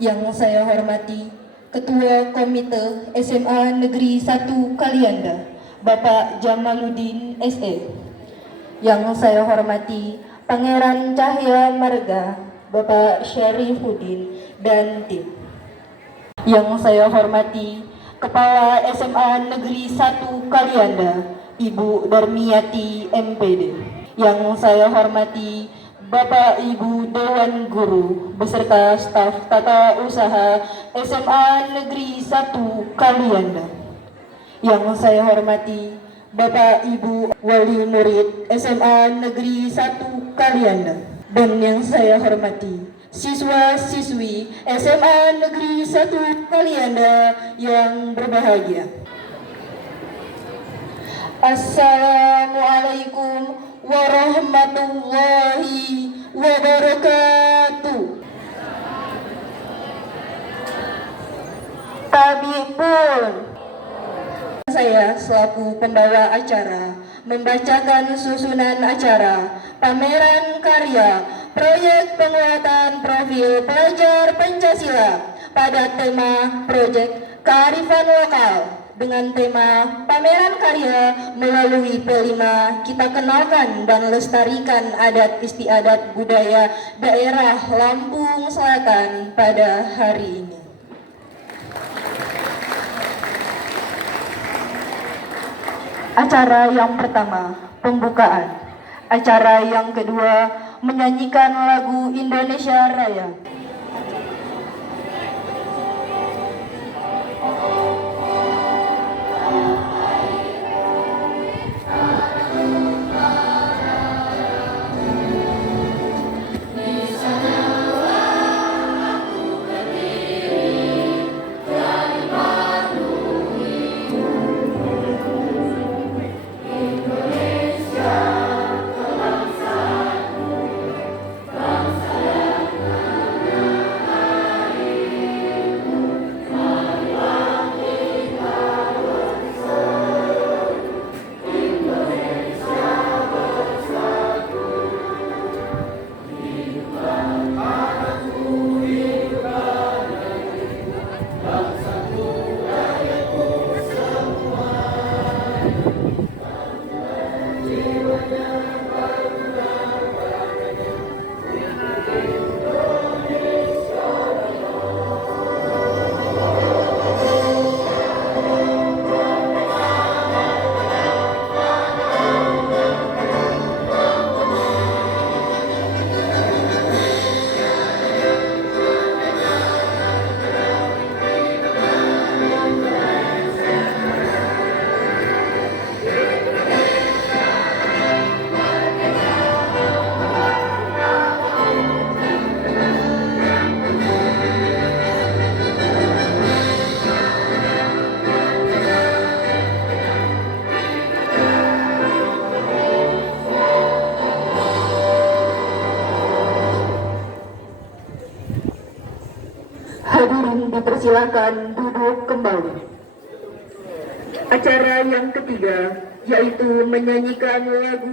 Yang saya hormati Ketua Komite SMA Negeri 1 Kalianda, Bapak Jamaluddin SE. Yang saya hormati Pangeran Cahya Marga, Bapak Syarifuddin dan tim. Yang saya hormati Kepala SMA Negeri 1 Kalianda, Ibu Darmiati MPD. Yang saya hormati Bapak Ibu Dewan Guru beserta staf tata usaha SMA Negeri 1 Kalianda. Yang saya hormati Bapak Ibu Wali Murid SMA Negeri 1 Kalianda. Dan yang saya hormati siswa-siswi SMA Negeri 1 Kalianda yang berbahagia. Assalamualaikum warahmatullahi wabarakatuh. Kami pun, saya selaku pembawa acara membacakan susunan acara pameran karya proyek penguatan profil pelajar Pancasila pada tema proyek kearifan lokal dengan tema pameran karya melalui P5 kita kenalkan dan lestarikan adat istiadat budaya daerah Lampung Selatan pada hari ini. Acara yang pertama, pembukaan. Acara yang kedua, menyanyikan lagu Indonesia Raya. Hadirin dipersilakan duduk kembali. Acara yang ketiga yaitu menyanyikan lagu.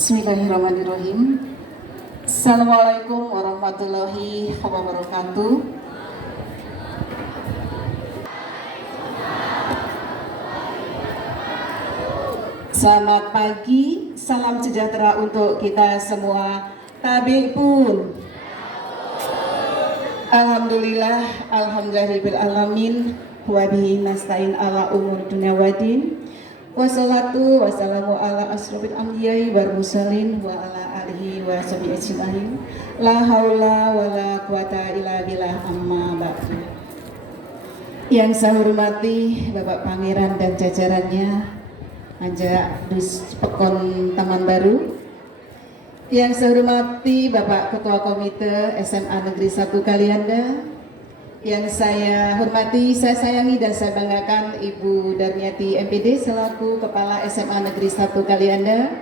Bismillahirrahmanirrahim. Assalamualaikum warahmatullahi wabarakatuh. Selamat pagi, salam sejahtera untuk kita semua. Tabi pun. Alhamdulillah, alhamdulillahirabbil alamin, wa bihi nasta'in ala umur dunya waddin. Wassalatu wassalamu ala asrofil anbiya'i wal mursalin wa ala alihi wa sahbihi ajmain. La haula wala quwata illa billah, amma ba'du. Yang saya hormati Bapak Pangeran dan jajarannya, Panja Dus Pekon Taman Baru. Yang saya hormati Bapak Ketua Komite SMA Negeri 1 Kalianda. Yang saya hormati, saya sayangi dan saya banggakan Ibu Darmiati MPD selaku Kepala SMA Negeri 1 Kalianda.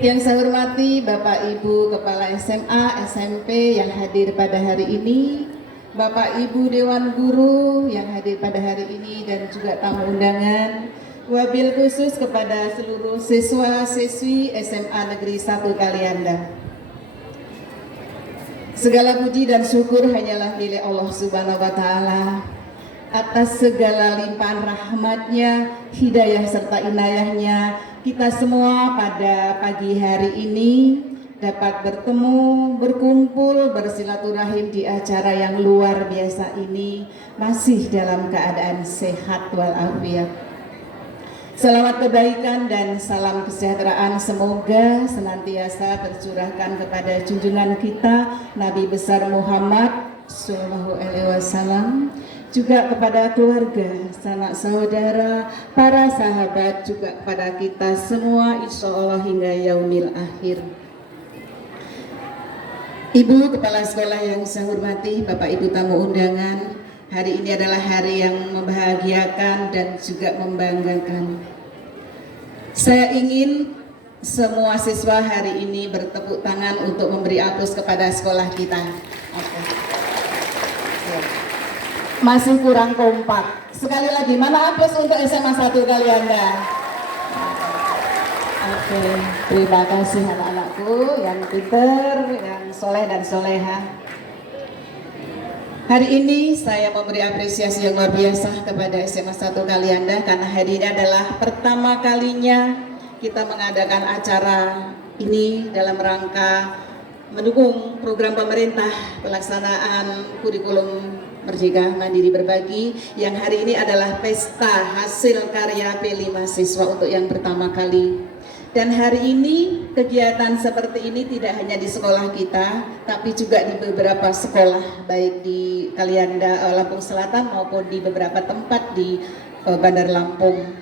Yang saya hormati Bapak Ibu Kepala SMA, SMP yang hadir pada hari ini, Bapak Ibu Dewan Guru yang hadir pada hari ini dan juga tamu undangan. Wabil khusus kepada seluruh siswa-siswi SMA Negeri 1 Kalianda. Segala puji dan syukur hanyalah milik Allah Subhanahu wa Ta'ala atas segala limpahan rahmatnya, hidayah serta inayahnya. Kita semua pada pagi hari ini dapat bertemu, berkumpul, bersilaturahim di acara yang luar biasa ini masih dalam keadaan sehat walafiat. Selamat kebaikan dan salam kesejahteraan semoga senantiasa tercurahkan kepada junjungan kita Nabi besar Muhammad Sallallahu Alaihi Wasallam, juga kepada keluarga, sanak saudara, para sahabat, juga kepada kita semua insya Allah hingga yaumil akhir. Ibu Kepala Sekolah yang saya hormati, Bapak Ibu tamu undangan, hari ini adalah hari yang membahagiakan dan juga membanggakan. Saya ingin semua siswa hari ini bertepuk tangan untuk memberi aplaus kepada sekolah kita. Masih kurang kompak. Sekali lagi, mana aplaus untuk SMA 1 Kalianda? Oke, terima kasih anak-anakku yang pinter, yang soleh dan soleha. Hari ini saya memberi apresiasi yang luar biasa kepada SMA 1 Kalianda karena hari ini adalah pertama kalinya kita mengadakan acara ini dalam rangka mendukung program pemerintah pelaksanaan kurikulum Merdeka Mandiri Berbagi yang hari ini adalah pesta hasil karya P5 siswa untuk yang pertama kali. Dan hari ini kegiatan seperti ini tidak hanya di sekolah kita, tapi juga di beberapa sekolah, baik di Kalianda, Lampung Selatan maupun di beberapa tempat di Bandar Lampung.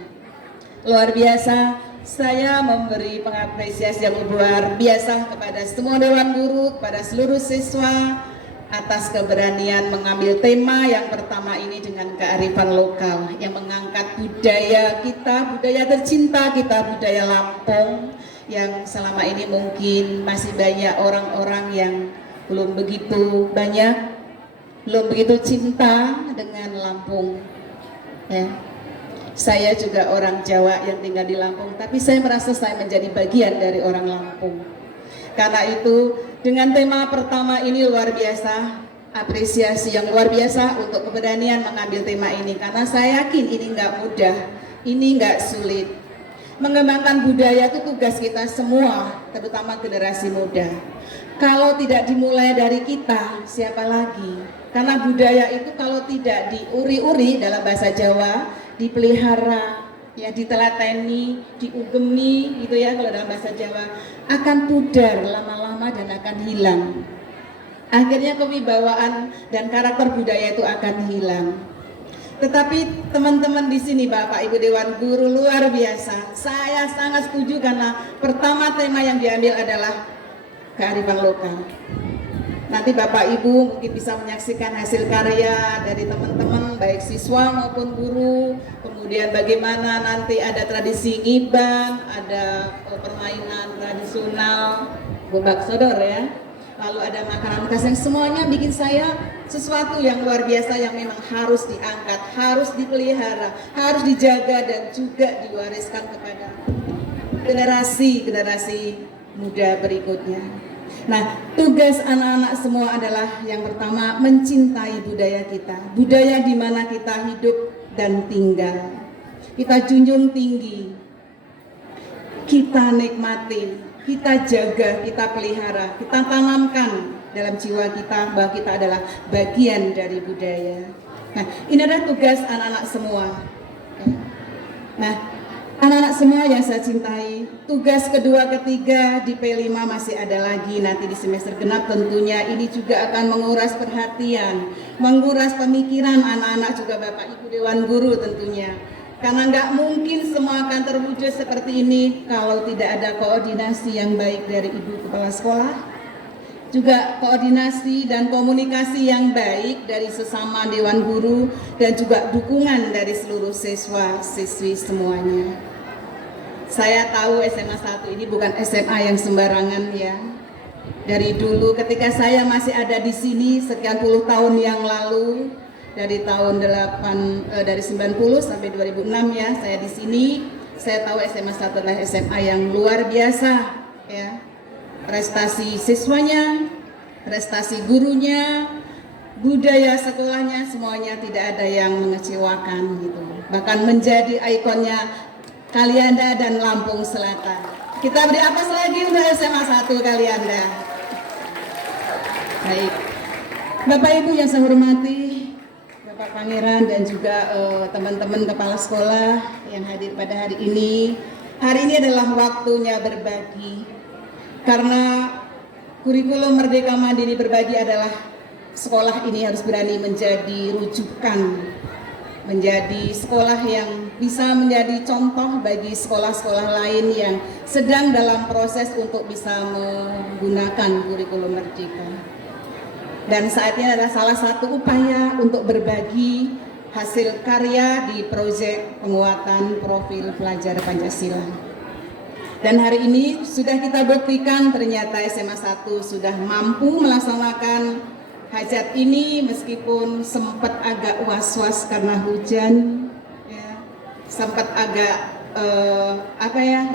Luar biasa, saya memberi pengapresiasi yang luar biasa kepada semua Dewan Guru, kepada seluruh siswa, atas keberanian mengambil tema yang pertama ini dengan kearifan lokal yang mengangkat budaya kita, budaya tercinta kita, budaya Lampung yang selama ini mungkin masih banyak orang-orang yang belum begitu banyak, belum begitu cinta dengan Lampung. Ya. Saya juga orang Jawa yang tinggal di Lampung, tapi saya merasa saya menjadi bagian dari orang Lampung. Karena itu dengan tema pertama ini luar biasa, apresiasi yang luar biasa untuk keberanian mengambil tema ini. Karena saya yakin ini nggak mudah, ini nggak sulit. Mengembangkan budaya itu tugas kita semua, terutama generasi muda. Kalau tidak dimulai dari kita, siapa lagi? Karena budaya itu kalau tidak diuri-uri dalam bahasa Jawa, dipelihara, ya ditelateni, diugemi gitu ya kalau dalam bahasa Jawa, akan pudar lama-lama dan akan hilang. Akhirnya kewibawaan dan karakter budaya itu akan hilang. Tetapi teman-teman di sini, Bapak Ibu Dewan Guru luar biasa. Saya sangat setuju karena pertama tema yang diambil adalah kearifan lokal. Nanti Bapak Ibu mungkin bisa menyaksikan hasil karya dari teman-teman baik siswa maupun guru. Kemudian bagaimana nanti ada tradisi ngiban, ada permainan tradisional, gobak sodor ya. Lalu ada makanan khas yang semuanya bikin saya sesuatu yang luar biasa yang memang harus diangkat, harus dipelihara, harus dijaga dan juga diwariskan kepada generasi muda berikutnya. Nah, tugas anak-anak semua adalah yang pertama mencintai budaya kita, budaya di mana kita hidup dan tinggal. Kita junjung tinggi, kita nikmati, kita jaga, kita pelihara, kita tanamkan dalam jiwa kita bahwa kita adalah bagian dari budaya. Nah, ini adalah tugas anak-anak semua. Nah, anak-anak semua yang saya cintai, tugas kedua, ketiga di P5 masih ada lagi nanti di semester genap tentunya. Ini juga akan menguras perhatian, menguras pemikiran anak-anak juga Bapak Ibu Dewan Guru tentunya. Karena nggak mungkin semua akan terwujud seperti ini kalau tidak ada koordinasi yang baik dari Ibu Kepala Sekolah, juga koordinasi dan komunikasi yang baik dari sesama Dewan Guru dan juga dukungan dari seluruh siswa-siswi semuanya. Saya tahu SMA 1 ini bukan SMA yang sembarangan ya. Dari dulu ketika saya masih ada di sini sekian puluh tahun yang lalu, dari tahun 90 sampai 2006 ya, saya di sini. Saya tahu SMA 1 adalah SMA yang luar biasa ya. Prestasi siswanya, prestasi gurunya, budaya sekolahnya semuanya tidak ada yang mengecewakan gitu. Bahkan menjadi ikonnya Kalianda dan Lampung Selatan. Kita beri aplaus lagi untuk SMA 1 Kalianda. Baik, Bapak Ibu yang saya hormati, Bapak Pangeran dan juga teman-teman kepala sekolah yang hadir pada hari ini. Hari ini adalah waktunya berbagi. Karena kurikulum Merdeka Mandiri Berbagi adalah sekolah ini harus berani menjadi rujukan, menjadi sekolah yang bisa menjadi contoh bagi sekolah-sekolah lain yang sedang dalam proses untuk bisa menggunakan kurikulum Merdeka. Dan saat ini adalah salah satu upaya untuk berbagi hasil karya di proyek penguatan profil pelajar Pancasila. Dan hari ini sudah kita buktikan ternyata SMA 1 sudah mampu melaksanakan hajat ini meskipun sempat agak was-was karena hujan, ya, sempat agak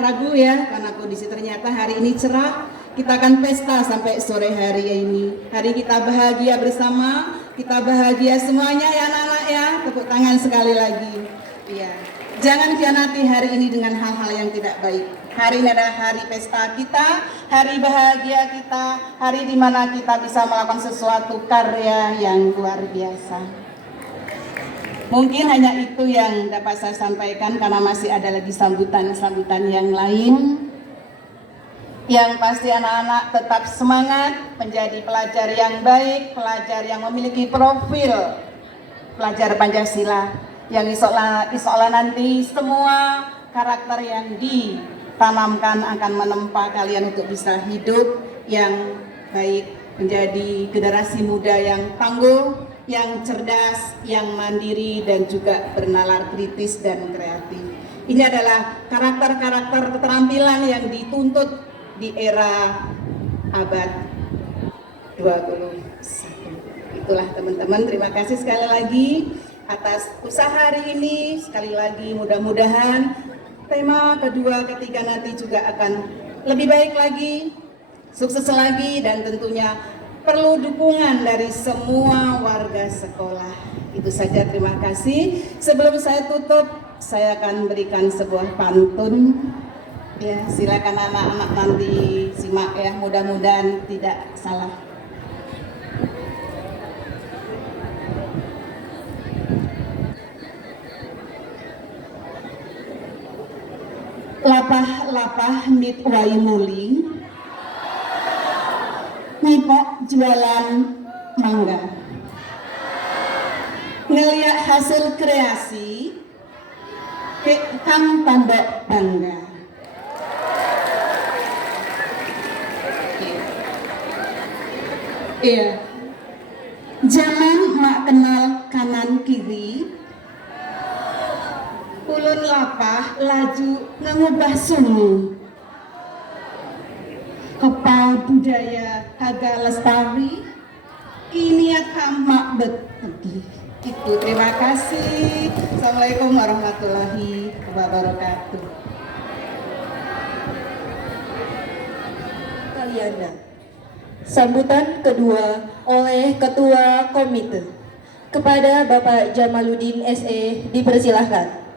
ragu ya karena kondisi. Ternyata hari ini cerah, kita akan pesta sampai sore hari ini. Hari kita bahagia bersama, kita bahagia semuanya ya anak-anak ya. Tepuk tangan sekali lagi. Ya. Jangan khianati hari ini dengan hal-hal yang tidak baik. Hari ini adalah hari pesta kita, hari bahagia kita, hari di mana kita bisa melakukan sesuatu karya yang luar biasa. Mungkin hanya itu yang dapat saya sampaikan karena masih ada lagi sambutan-sambutan yang lain. Yang pasti anak-anak tetap semangat menjadi pelajar yang baik, pelajar yang memiliki profil pelajar Pancasila. Yang insya Allah nanti semua karakter yang ditanamkan akan menempa kalian untuk bisa hidup yang baik, menjadi generasi muda yang tangguh, yang cerdas, yang mandiri dan juga bernalar kritis dan kreatif. Ini adalah karakter-karakter keterampilan yang dituntut di era abad 21. Itulah teman-teman, terima kasih sekali lagi atas usaha hari ini. Sekali lagi mudah-mudahan tema kedua, ketiga nanti juga akan lebih baik lagi, sukses lagi, dan tentunya perlu dukungan dari semua warga sekolah. Itu saja, terima kasih. Sebelum saya tutup, saya akan berikan sebuah pantun. Ya, silakan anak-anak nanti simak ya, mudah-mudahan tidak salah. Lapah-lapah mit wai muli, nipok jualan mangga, ngeliat hasil kreasi, kam tambah bangga. Iya, zaman mak kenal kanan kiri, ulun lapah laju ngengubah sungu. Kepal budaya haga lestari, kini akam mak betegi. Itu, terima kasih. Assalamualaikum warahmatullahi wabarakatuh. Kalianda. Sambutan kedua oleh Ketua Komite. Kepada Bapak Jamaluddin SE dipersilahkan.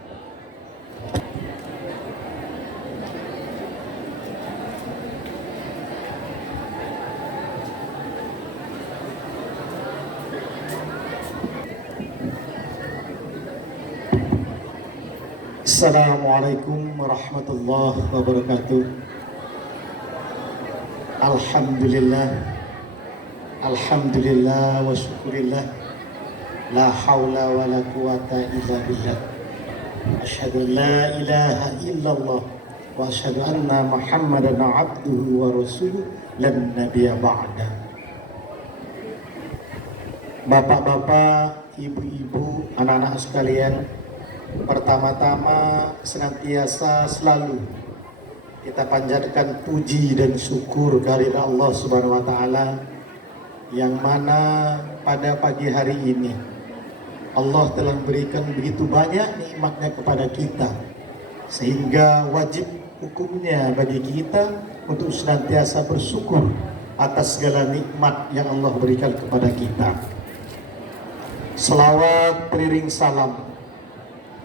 Assalamualaikum warahmatullahi wabarakatuh. Alhamdulillah wa syukurillah. La hawla wa la quwata illa billah. Asyhadu an la ilaha illallah wa asyhadu anna Muhammadan abduhu wa rasuluh lan nabiyya ba'da. Bapak-bapak, ibu-ibu, anak-anak sekalian, pertama-tama senantiasa selalu kita panjatkan puji dan syukur kehadirat Allah Subhanahu wa taala, yang mana pada pagi hari ini Allah telah berikan begitu banyak nikmatnya kepada kita, sehingga wajib hukumnya bagi kita untuk senantiasa bersyukur atas segala nikmat yang Allah berikan kepada kita. Selawat beriring salam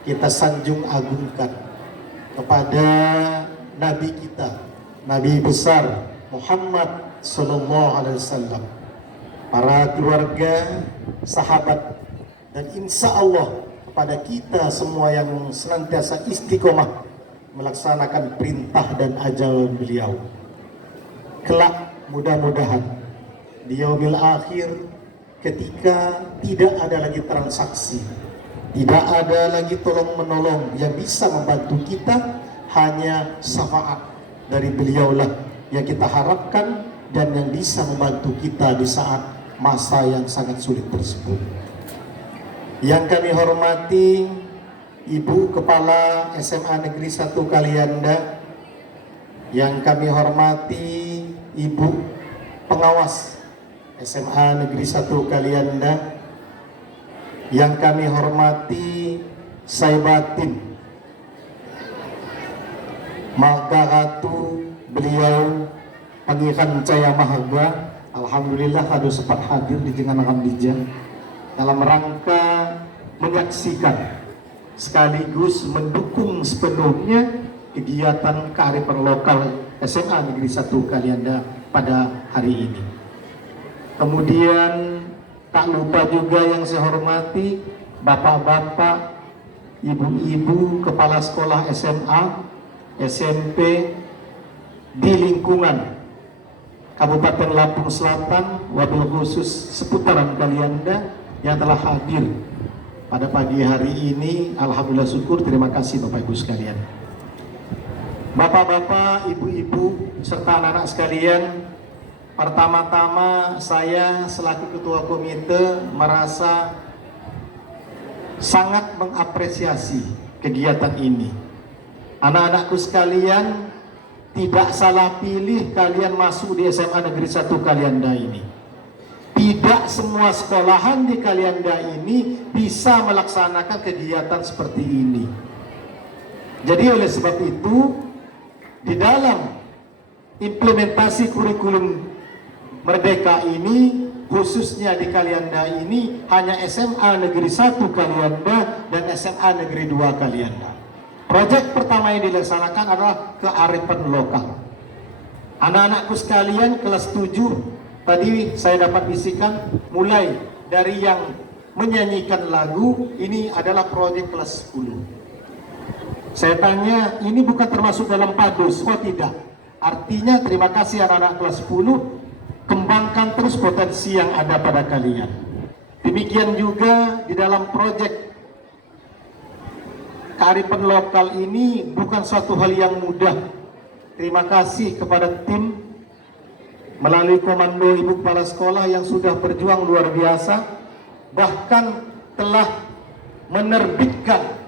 kita sanjung agungkan kepada Nabi kita, Nabi besar Muhammad Sallallahu Alaihi Wasallam, para keluarga, sahabat, dan insya Allah kepada kita semua yang senantiasa istiqomah melaksanakan perintah dan ajaran beliau. Kelak mudah-mudahan di yaumil akhir, ketika tidak ada lagi transaksi, tidak ada lagi tolong-menolong yang bisa membantu kita, hanya syafaat dari beliaulah yang kita harapkan dan yang bisa membantu kita di saat masa yang sangat sulit tersebut. Yang kami hormati Ibu Kepala SMA Negeri 1 Kalianda, yang kami hormati Ibu Pengawas SMA Negeri 1 Kalianda, yang kami hormati Saibatin Magahatu beliau Pangeran Caya Mahaga. Alhamdulillah kado sempat hadir di Jenganan Dija dalam rangka menyaksikan sekaligus mendukung sepenuhnya kegiatan kearifan lokal SMA Negeri 1 Kalianda pada hari ini. Kemudian tak lupa juga yang saya hormati bapak-bapak, ibu-ibu, kepala sekolah SMA, SMP di lingkungan Kabupaten Lampung Selatan, wabil khusus seputaran Kalianda yang telah hadir pada pagi hari ini. Alhamdulillah syukur, terima kasih Bapak Ibu sekalian. Bapak-bapak, ibu-ibu, serta anak-anak sekalian, pertama-tama saya selaku Ketua Komite merasa sangat mengapresiasi kegiatan ini. Anak-anakku sekalian, tidak salah pilih kalian masuk di SMA Negeri 1 Kalianda ini. Tidak semua sekolahan di Kalianda ini bisa melaksanakan kegiatan seperti ini. Jadi oleh sebab itu, di dalam implementasi kurikulum Merdeka ini, khususnya di Kalianda ini, hanya SMA Negeri 1 Kalianda dan SMA Negeri 2 Kalianda. Proyek pertama yang dilaksanakan adalah kearifan lokal. Anak-anakku sekalian kelas 7, tadi saya dapat bisikan, mulai dari yang menyanyikan lagu, ini adalah proyek kelas 10. Saya tanya, ini bukan termasuk dalam PADUS? Oh tidak. Artinya terima kasih anak-anak kelas 10, kembangkan terus potensi yang ada pada kalian. Demikian juga di dalam proyek kearifan lokal ini bukan suatu hal yang mudah. Terima kasih kepada tim melalui komando Ibu Kepala Sekolah yang sudah berjuang luar biasa, bahkan telah menerbitkan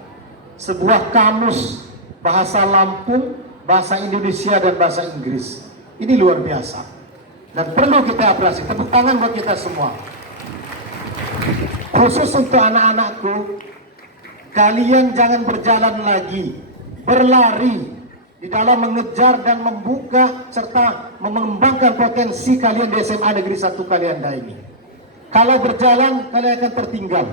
sebuah kamus bahasa Lampung, bahasa Indonesia dan bahasa Inggris. Ini luar biasa dan perlu kita apresiasi. Tepuk tangan buat kita semua. Khusus untuk anak-anakku, kalian jangan berjalan lagi, berlari, di dalam mengejar dan membuka serta mengembangkan potensi kalian di SMA Negeri 1 Kalianda ini. Kalau berjalan, kalian akan tertinggal.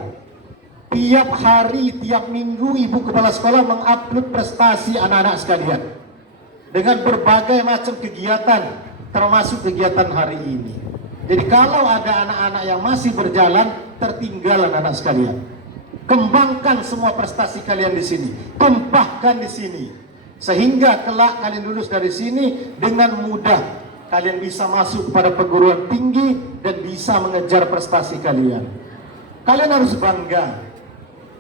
Tiap hari, tiap minggu ibu kepala sekolah mengupload prestasi anak-anak sekalian dengan berbagai macam kegiatan, termasuk kegiatan hari ini. Jadi kalau ada anak-anak yang masih berjalan, tertinggal anak-anak sekalian. Kembangkan semua prestasi kalian di sini, tumpahkan di sini, sehingga kelak kalian lulus dari sini dengan mudah kalian bisa masuk pada perguruan tinggi dan bisa mengejar prestasi kalian. Kalian harus bangga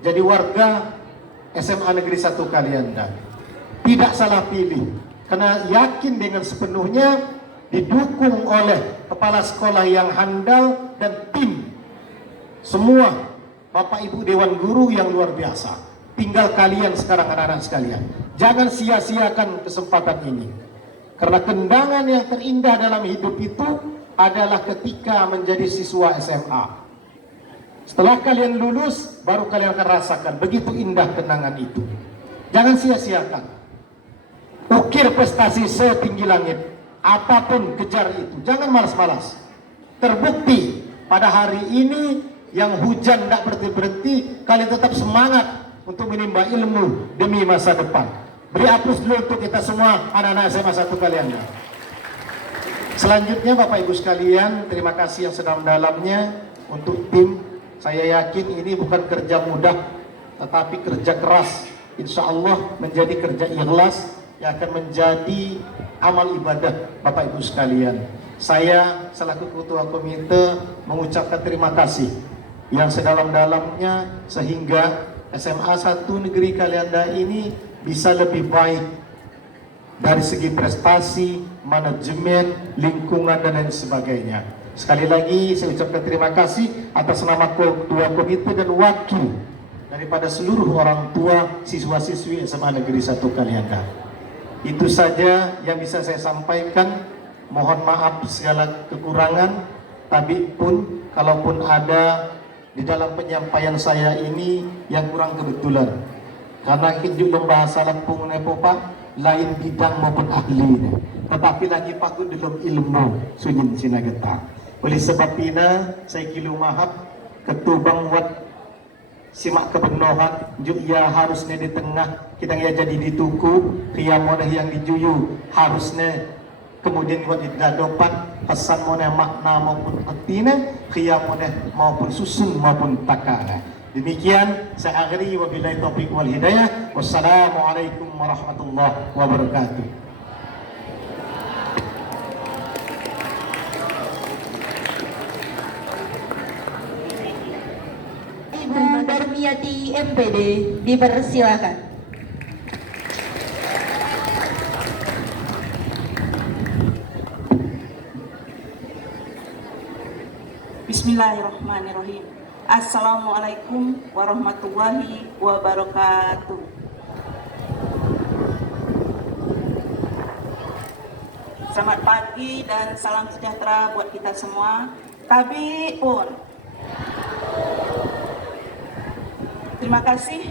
jadi warga SMA Negeri 1 Kalianda. Tidak salah pilih, karena yakin dengan sepenuhnya didukung oleh kepala sekolah yang handal dan tim semua Bapak Ibu Dewan Guru yang luar biasa. Tinggal kalian sekarang anak-anak sekalian. Jangan sia-siakan kesempatan ini. Karena kendangan yang terindah dalam hidup itu adalah ketika menjadi siswa SMA. Setelah kalian lulus, baru kalian akan rasakan begitu indah kenangan itu. Jangan sia-siakan. Ukir prestasi setinggi langit. Apapun kejar itu. Jangan malas-malas. Terbukti pada hari ini yang hujan tidak berhenti-berhenti, kalian tetap semangat untuk menimba ilmu demi masa depan. Beri aplaus dulu untuk kita semua anak-anak SMA 1 Kalianda. Selanjutnya Bapak Ibu sekalian, terima kasih yang sedalam-dalamnya untuk tim. Saya yakin ini bukan kerja mudah, tetapi kerja keras. Insya Allah menjadi kerja ikhlas yang akan menjadi amal ibadah Bapak Ibu sekalian. Saya selaku Ketua Komite mengucapkan terima kasih yang sedalam-dalamnya sehingga SMA 1 Negeri Kalianda ini bisa lebih baik dari segi prestasi, manajemen, lingkungan dan lain sebagainya. Sekali lagi saya ucapkan terima kasih atas nama Ketua Komite dan wakil daripada seluruh orang tua siswa-siswi SMA Negeri 1 Kalianda. Itu saja yang bisa saya sampaikan. Mohon maaf segala kekurangan, tapi pun kalaupun ada di dalam penyampaian saya ini yang kurang kebetulan, karena hidup membahasa Lampung nepopa lain bidang maupun ahli, tetapi lagi pakut dalam ilmu sunyin sinageta. Oleh sebab ina saya kilu mahap ketubang wat simak kebenaran juk ya harusnya di tengah kita ya jadi di tuku ria moneh yang dijuyu harusnya kemudian buat di dadopan pesan moneh makna maupun artinya ria moneh maupun susun maupun takana. Demikian saya akhiri, wabillahi taufiq wal hidayah. Wassalamualaikum warahmatullahi wabarakatuh. Ibu Darmiati MPD dipersilakan. Bismillahirrahmanirrahim. Assalamualaikum warahmatullahi wabarakatuh. Selamat pagi dan salam sejahtera buat kita semua. Tapi pun terima kasih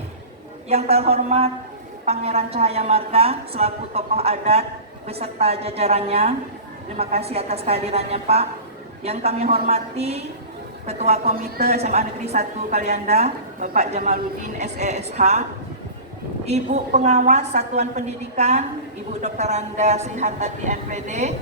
yang terhormat Pangeran Cahaya Marga selaku tokoh adat beserta jajarannya. Terima kasih atas kehadirannya Pak. Yang kami hormati Ketua Komite SMA Negeri 1 Kalianda Bapak Jamaludin SESH, Ibu Pengawas Satuan Pendidikan Ibu Dr. Randa Srihartati MPD,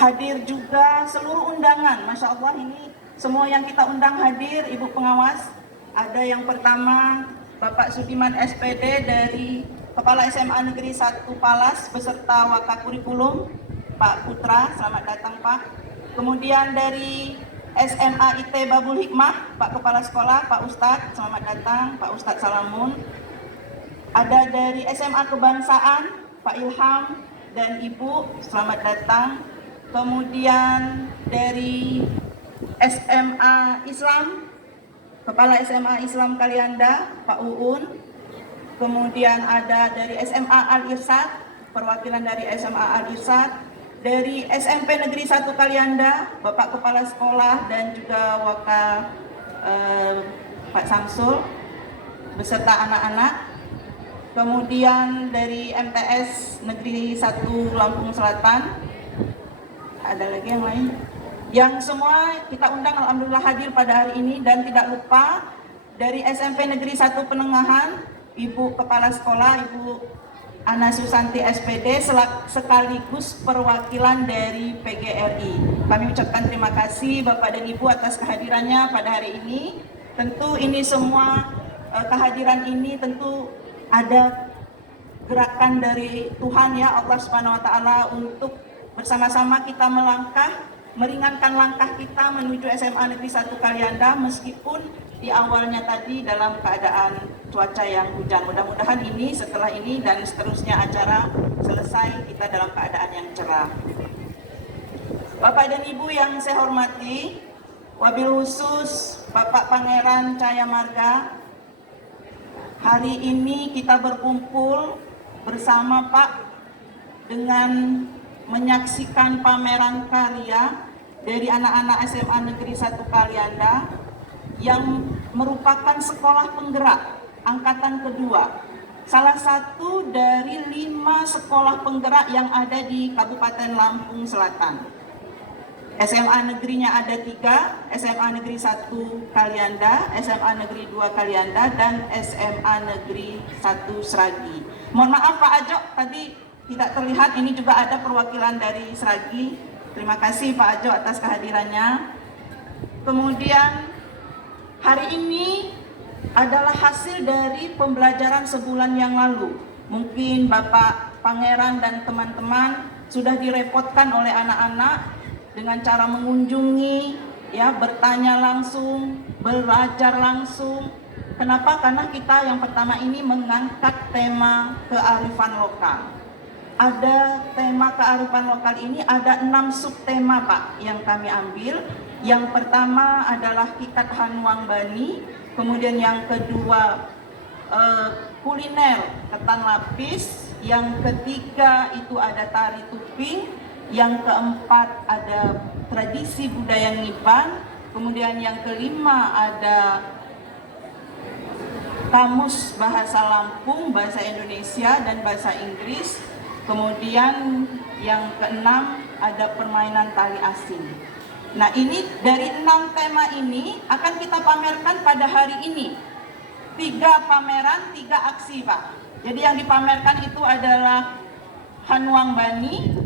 hadir juga seluruh undangan. Masya Allah ini semua yang kita undang hadir. Ibu Pengawas, ada yang pertama Bapak Sudiman SPD dari Kepala SMA Negeri 1 Palas beserta Wakakurikulum Pak Putra, selamat datang Pak. Kemudian dari SMA IT Babul Hikmah, Pak Kepala Sekolah, Pak Ustadz, selamat datang, Pak Ustadz Salamun. Ada dari SMA Kebangsaan, Pak Ilham dan Ibu, selamat datang. Kemudian dari SMA Islam, Kepala SMA Islam Kalianda, Pak Uun. Kemudian ada dari SMA Al-Irsyad, perwakilan dari SMA Al-Irsyad. Dari SMP Negeri 1 Kalianda, Bapak Kepala Sekolah dan juga Pak Samsul beserta anak-anak. kemudian dari MTS Negeri 1 Lampung Selatan, ada lagi yang lain. Yang semua kita undang alhamdulillah hadir pada hari ini, dan tidak lupa dari SMP Negeri 1 Penengahan, Ibu Kepala Sekolah, Ibu Ana Susanti SPD, sekaligus perwakilan dari PGRI. Kami ucapkan terima kasih Bapak dan Ibu atas kehadirannya pada hari ini. Tentu ini semua kehadiran ini tentu ada gerakan dari Tuhan ya, Allah Subhanahu wa taala, untuk bersama-sama kita melangkah, meringankan langkah kita menuju SMA Negeri 1 Kalianda, meskipun di awalnya tadi dalam keadaan cuaca yang hujan. Mudah-mudahan ini setelah ini dan seterusnya acara selesai kita dalam keadaan yang cerah. Bapak dan Ibu yang saya hormati, wabil khusus Bapak Pangeran Cahaya Marga, hari ini kita berkumpul bersama Pak dengan menyaksikan pameran karya dari anak-anak SMA Negeri 1 Kalianda yang merupakan sekolah penggerak angkatan kedua, salah satu dari 5 sekolah penggerak yang ada di Kabupaten Lampung Selatan. SMA negerinya ada 3, SMA Negeri 1 Kalianda, SMA Negeri 2 Kalianda, dan SMA Negeri 1 Sragi. Mohon maaf Pak Ajo, tadi tidak terlihat, ini juga ada perwakilan dari Sragi. Terima kasih Pak Ajo atas kehadirannya. Kemudian hari ini adalah hasil dari pembelajaran sebulan yang lalu. Mungkin Bapak Pangeran dan teman-teman sudah direpotkan oleh anak-anak dengan cara mengunjungi, ya, bertanya langsung, belajar langsung. Kenapa? Karena kita yang pertama ini mengangkat tema kearifan lokal. Ada tema kearifan lokal ini ada 6 subtema Pak yang kami ambil. Yang pertama adalah Kikat Hanuang Bani, kemudian yang kedua kuliner ketan lapis, yang ketiga itu ada tari tuping, yang keempat ada tradisi budaya Ngiban, kemudian yang kelima ada kamus bahasa Lampung, bahasa Indonesia dan bahasa Inggris, kemudian yang keenam ada permainan tali asing. Nah, ini dari 6 tema ini akan kita pamerkan pada hari ini. 3 pameran, 3 aksi Pak. Jadi yang dipamerkan itu adalah Hanuang Bani,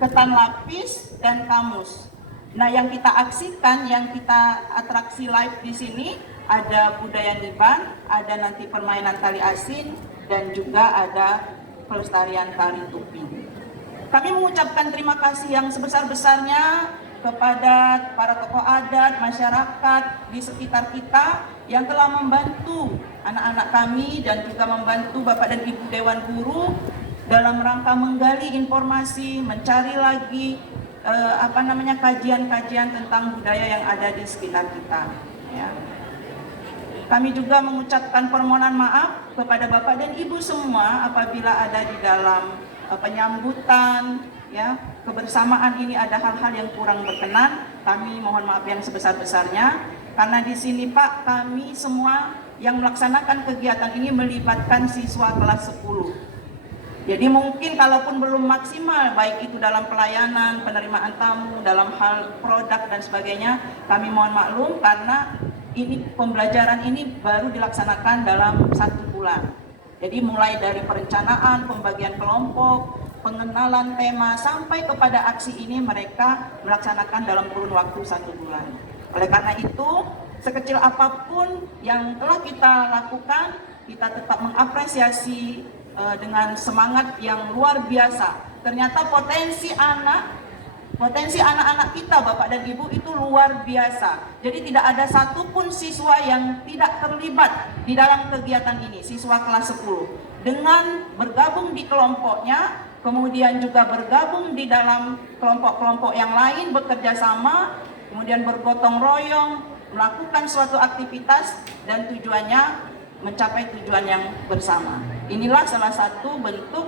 ketan lapis, dan kamus. Nah, yang kita aksikan, yang kita atraksi live di sini ada budaya Ngiban, ada nanti permainan tali asin, dan juga ada pelestarian tari tuping. Kami mengucapkan terima kasih yang sebesar-besarnya kepada para tokoh adat, masyarakat di sekitar kita yang telah membantu anak-anak kami dan juga membantu Bapak dan Ibu Dewan Guru dalam rangka menggali informasi, mencari lagi kajian-kajian tentang budaya yang ada di sekitar kita. Ya. Kami juga mengucapkan permohonan maaf kepada Bapak dan Ibu semua apabila ada di dalam penyambutan, ya, kebersamaan ini ada hal-hal yang kurang berkenan. Kami mohon maaf yang sebesar-besarnya, karena di sini Pak, kami semua yang melaksanakan kegiatan ini melibatkan siswa kelas 10. Jadi mungkin kalaupun belum maksimal, baik itu dalam pelayanan, penerimaan tamu, dalam hal produk dan sebagainya, kami mohon maklum karena ini pembelajaran ini baru dilaksanakan dalam 1 bulan. Jadi mulai dari perencanaan, pembagian kelompok, pengenalan tema, sampai kepada aksi ini mereka melaksanakan dalam kurun waktu 1 bulan. Oleh karena itu, sekecil apapun yang telah kita lakukan, kita tetap mengapresiasi dengan semangat yang luar biasa. Ternyata potensi anak-anak kita, Bapak dan Ibu, itu luar biasa. Jadi tidak ada satupun siswa yang tidak terlibat di dalam kegiatan ini, siswa kelas 10. Dengan bergabung di kelompoknya, kemudian juga bergabung di dalam kelompok-kelompok yang lain, bekerja sama, kemudian bergotong royong, melakukan suatu aktivitas dan tujuannya mencapai tujuan yang bersama. Inilah salah satu bentuk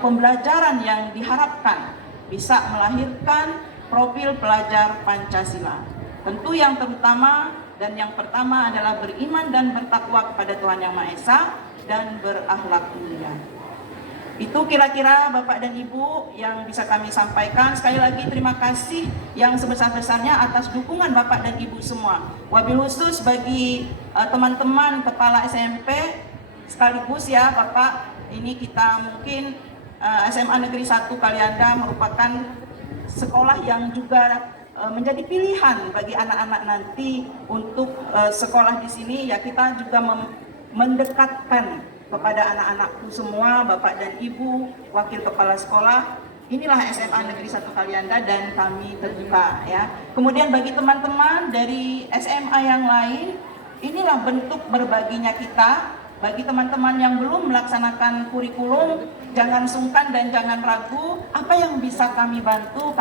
pembelajaran yang diharapkan bisa melahirkan profil pelajar Pancasila. Tentu yang terutama dan yang pertama adalah beriman dan bertakwa kepada Tuhan Yang Maha Esa, dan berakhlak mulia. Itu kira-kira Bapak dan Ibu yang bisa kami sampaikan. Sekali lagi terima kasih yang sebesar-besarnya atas dukungan Bapak dan Ibu semua. Wabil khusus bagi teman-teman kepala SMP sekaligus ya Bapak, ini kita mungkin SMA Negeri 1 Kalianda merupakan sekolah yang juga menjadi pilihan bagi anak-anak nanti untuk sekolah di sini. Ya, kita juga mendekatkan kepada anak-anakku semua, Bapak dan Ibu, Wakil Kepala Sekolah. Inilah SMA Negeri 1 Kalianda dan kami terbuka ya. Kemudian bagi teman-teman dari SMA yang lain, inilah bentuk berbaginya kita. Bagi teman-teman yang belum melaksanakan kurikulum, jangan sungkan dan jangan ragu. Apa yang bisa kami bantu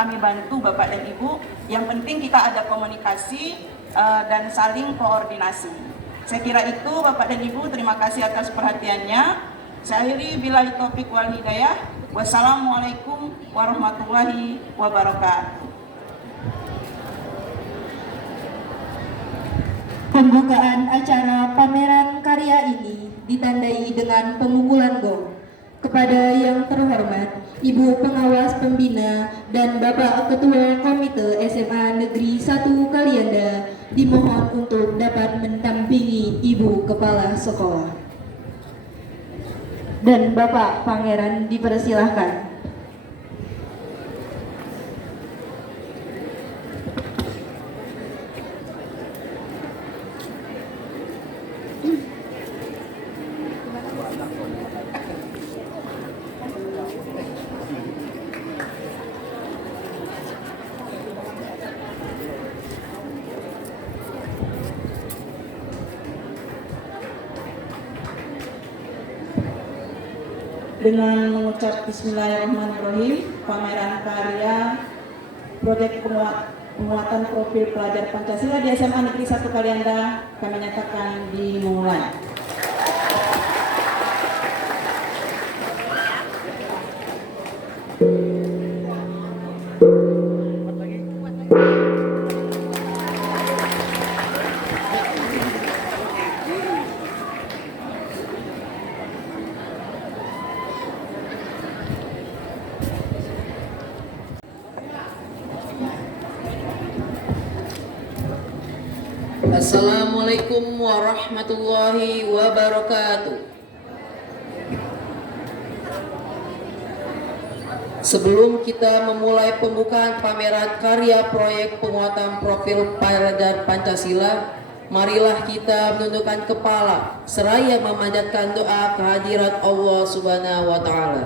Bapak dan Ibu. Yang penting kita ada komunikasi dan saling koordinasi. Saya kira itu Bapak dan Ibu, terima kasih atas perhatiannya. Saya akhiri billahi taufik wal hidayah. Wassalamualaikum warahmatullahi wabarakatuh. Pembukaan acara pameran karya ini ditandai dengan pemukulan gong. Kepada yang terhormat Ibu Pengawas Pembina dan Bapak Ketua Komite SMA Negeri 1 Kalianda dimohon untuk dapat mendampingi Ibu Kepala Sekolah. Dan Bapak Pangeran dipersilahkan. Dengan mengucap Bismillahirrahmanirrahim, pameran karya proyek penguatan profil pelajar Pancasila di SMA Negeri 1 Kalianda kami nyatakan dimulai. Assalamualaikum warahmatullahi wabarakatuh. Sebelum kita memulai pembukaan pameran karya proyek penguatan profil pelajar Pancasila, marilah kita menundukkan kepala seraya memanjatkan doa kehadirat Allah Subhanahu wa Ta'ala.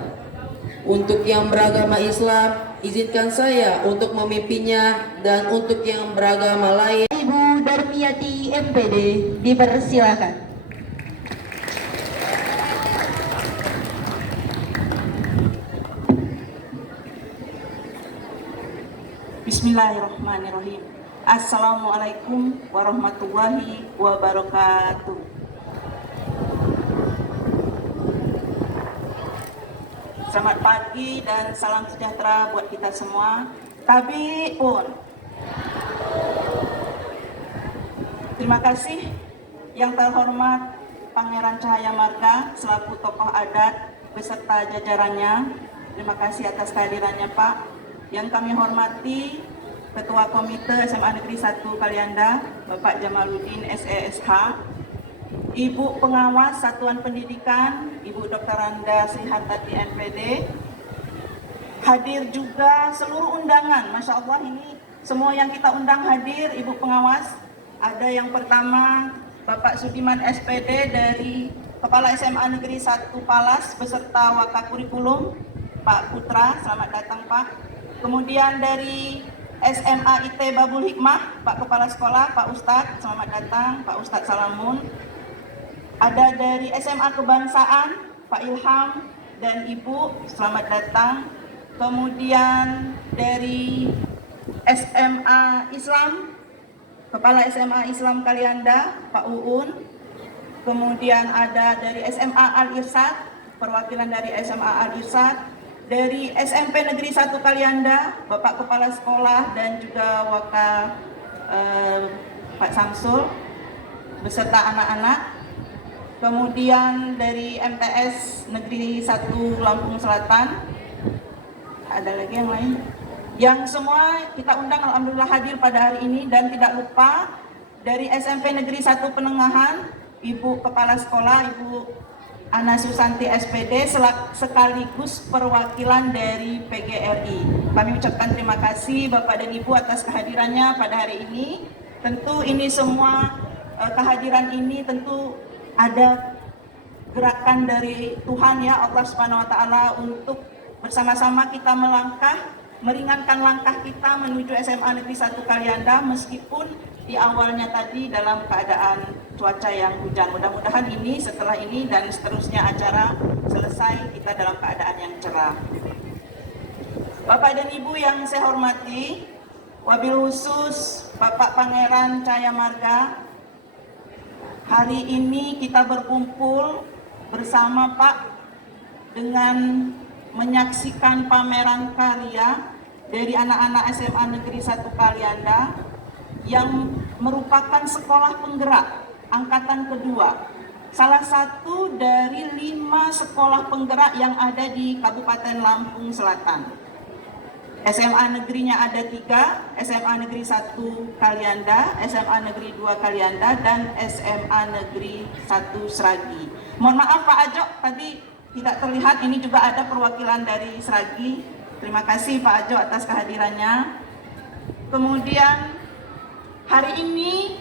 Untuk yang beragama Islam, izinkan saya untuk memimpinnya, dan untuk yang beragama lain, Ibu Darmiati MPD dipersilakan. Bismillahirrahmanirrahim. Assalamualaikum warahmatullahi wabarakatuh. Selamat pagi dan salam sejahtera buat kita semua. Tabi'un. Terima kasih yang terhormat Pangeran Cahaya Marga selaku tokoh adat beserta jajarannya. Terima kasih atas kehadirannya Pak. Yang kami hormati Ketua Komite SMA Negeri 1 Kalianda Bapak Jamaluddin SESH, Ibu Pengawas Satuan Pendidikan Ibu Dr. Randa Srihartati MPD, hadir juga seluruh undangan. Masya Allah, ini semua yang kita undang hadir. Ibu Pengawas, ada yang pertama Bapak Sudiman SPD dari Kepala SMA Negeri 1 Palas beserta Wakakurikulum Pak Putra, selamat datang Pak. Kemudian dari SMA IT Babul Hikmah Pak Kepala Sekolah Pak Ustadz, selamat datang Pak Ustadz Salamun. Ada dari SMA Kebangsaan Pak Ilham dan Ibu, selamat datang. Kemudian dari SMA Islam, Kepala SMA Islam Kalianda Pak Uun. Kemudian ada dari SMA Al-Irsyad, perwakilan dari SMA Al-Irsyad. Dari SMP Negeri 1 Kalianda Bapak Kepala Sekolah dan juga Pak Samsul beserta anak-anak. kemudian dari MTS Negeri 1 Lampung Selatan, ada lagi yang lain. Yang semua kita undang alhamdulillah hadir pada hari ini, dan tidak lupa dari SMP Negeri 1 Penengahan, Ibu Kepala Sekolah, Ibu Ana Susanti SPD, sekaligus perwakilan dari PGRI. Kami ucapkan terima kasih Bapak dan Ibu atas kehadirannya pada hari ini. Tentu ini semua kehadiran ini tentu ada gerakan dari Tuhan ya, Allah Subhanahu wa taala, untuk bersama-sama kita melangkah, meringankan langkah kita menuju SMA Negeri 1 Kalianda, meskipun di awalnya tadi dalam keadaan cuaca yang hujan. Mudah-mudahan ini setelah ini dan seterusnya acara selesai kita dalam keadaan yang cerah. Bapak dan Ibu yang saya hormati, wabil khusus Bapak Pangeran Cahaya Marga, hari ini kita berkumpul bersama Pak dengan menyaksikan pameran karya dari anak-anak SMA Negeri 1 Kalianda yang merupakan sekolah penggerak angkatan kedua, salah satu dari 5 sekolah penggerak yang ada di Kabupaten Lampung Selatan. SMA negerinya ada 3, SMA Negeri 1 Kalianda, SMA Negeri 2 Kalianda, dan SMA Negeri 1 Sragi. Mohon maaf Pak Ajo, tadi tidak terlihat, ini juga ada perwakilan dari Sragi. Terima kasih Pak Ajo atas kehadirannya. Kemudian hari ini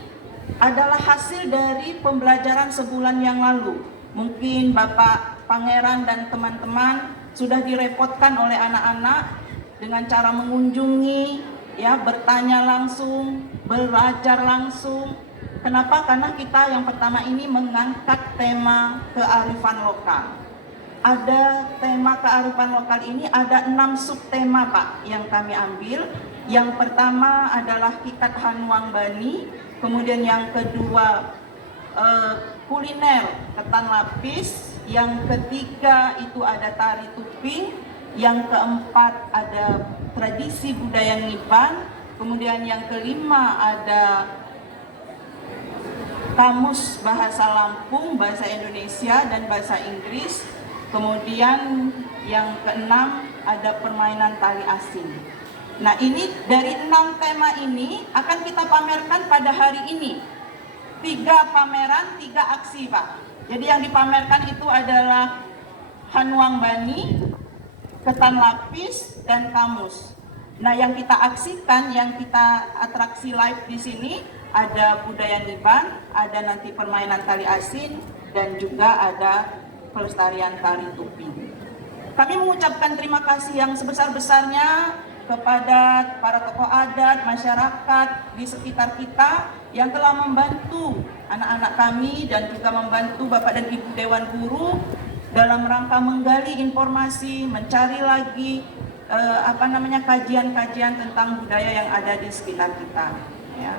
adalah hasil dari pembelajaran sebulan yang lalu. Mungkin Bapak Pangeran dan teman-teman sudah direpotkan oleh anak-anak dengan cara mengunjungi, ya, bertanya langsung, belajar langsung. Kenapa? Karena kita yang pertama ini mengangkat tema kearifan lokal. Ada tema kearifan lokal ini ada 6 subtema Pak yang kami ambil. Yang pertama adalah Hikat Hanuang Bani, kemudian yang kedua kuliner ketan lapis, yang ketiga itu ada tari tuping, yang keempat ada tradisi budaya Ngiban, kemudian yang kelima ada kamus bahasa Lampung, bahasa Indonesia dan bahasa Inggris, kemudian yang keenam ada permainan tali asing. Nah, ini dari 6 tema ini akan kita pamerkan pada hari ini. 3 pameran, 3 aksi Pak. Jadi yang dipamerkan itu adalah Hanuang Bani, ketan lapis, dan kamus. Nah, yang kita aksikan, yang kita atraksi live di sini ada budaya Ngiban, ada nanti permainan tali asin, dan juga ada pelestarian tari tuping. Kami mengucapkan terima kasih yang sebesar-besarnya kepada para tokoh adat, masyarakat di sekitar kita yang telah membantu anak-anak kami dan juga membantu Bapak dan Ibu Dewan Guru dalam rangka menggali informasi, mencari lagi kajian-kajian tentang budaya yang ada di sekitar kita. Ya.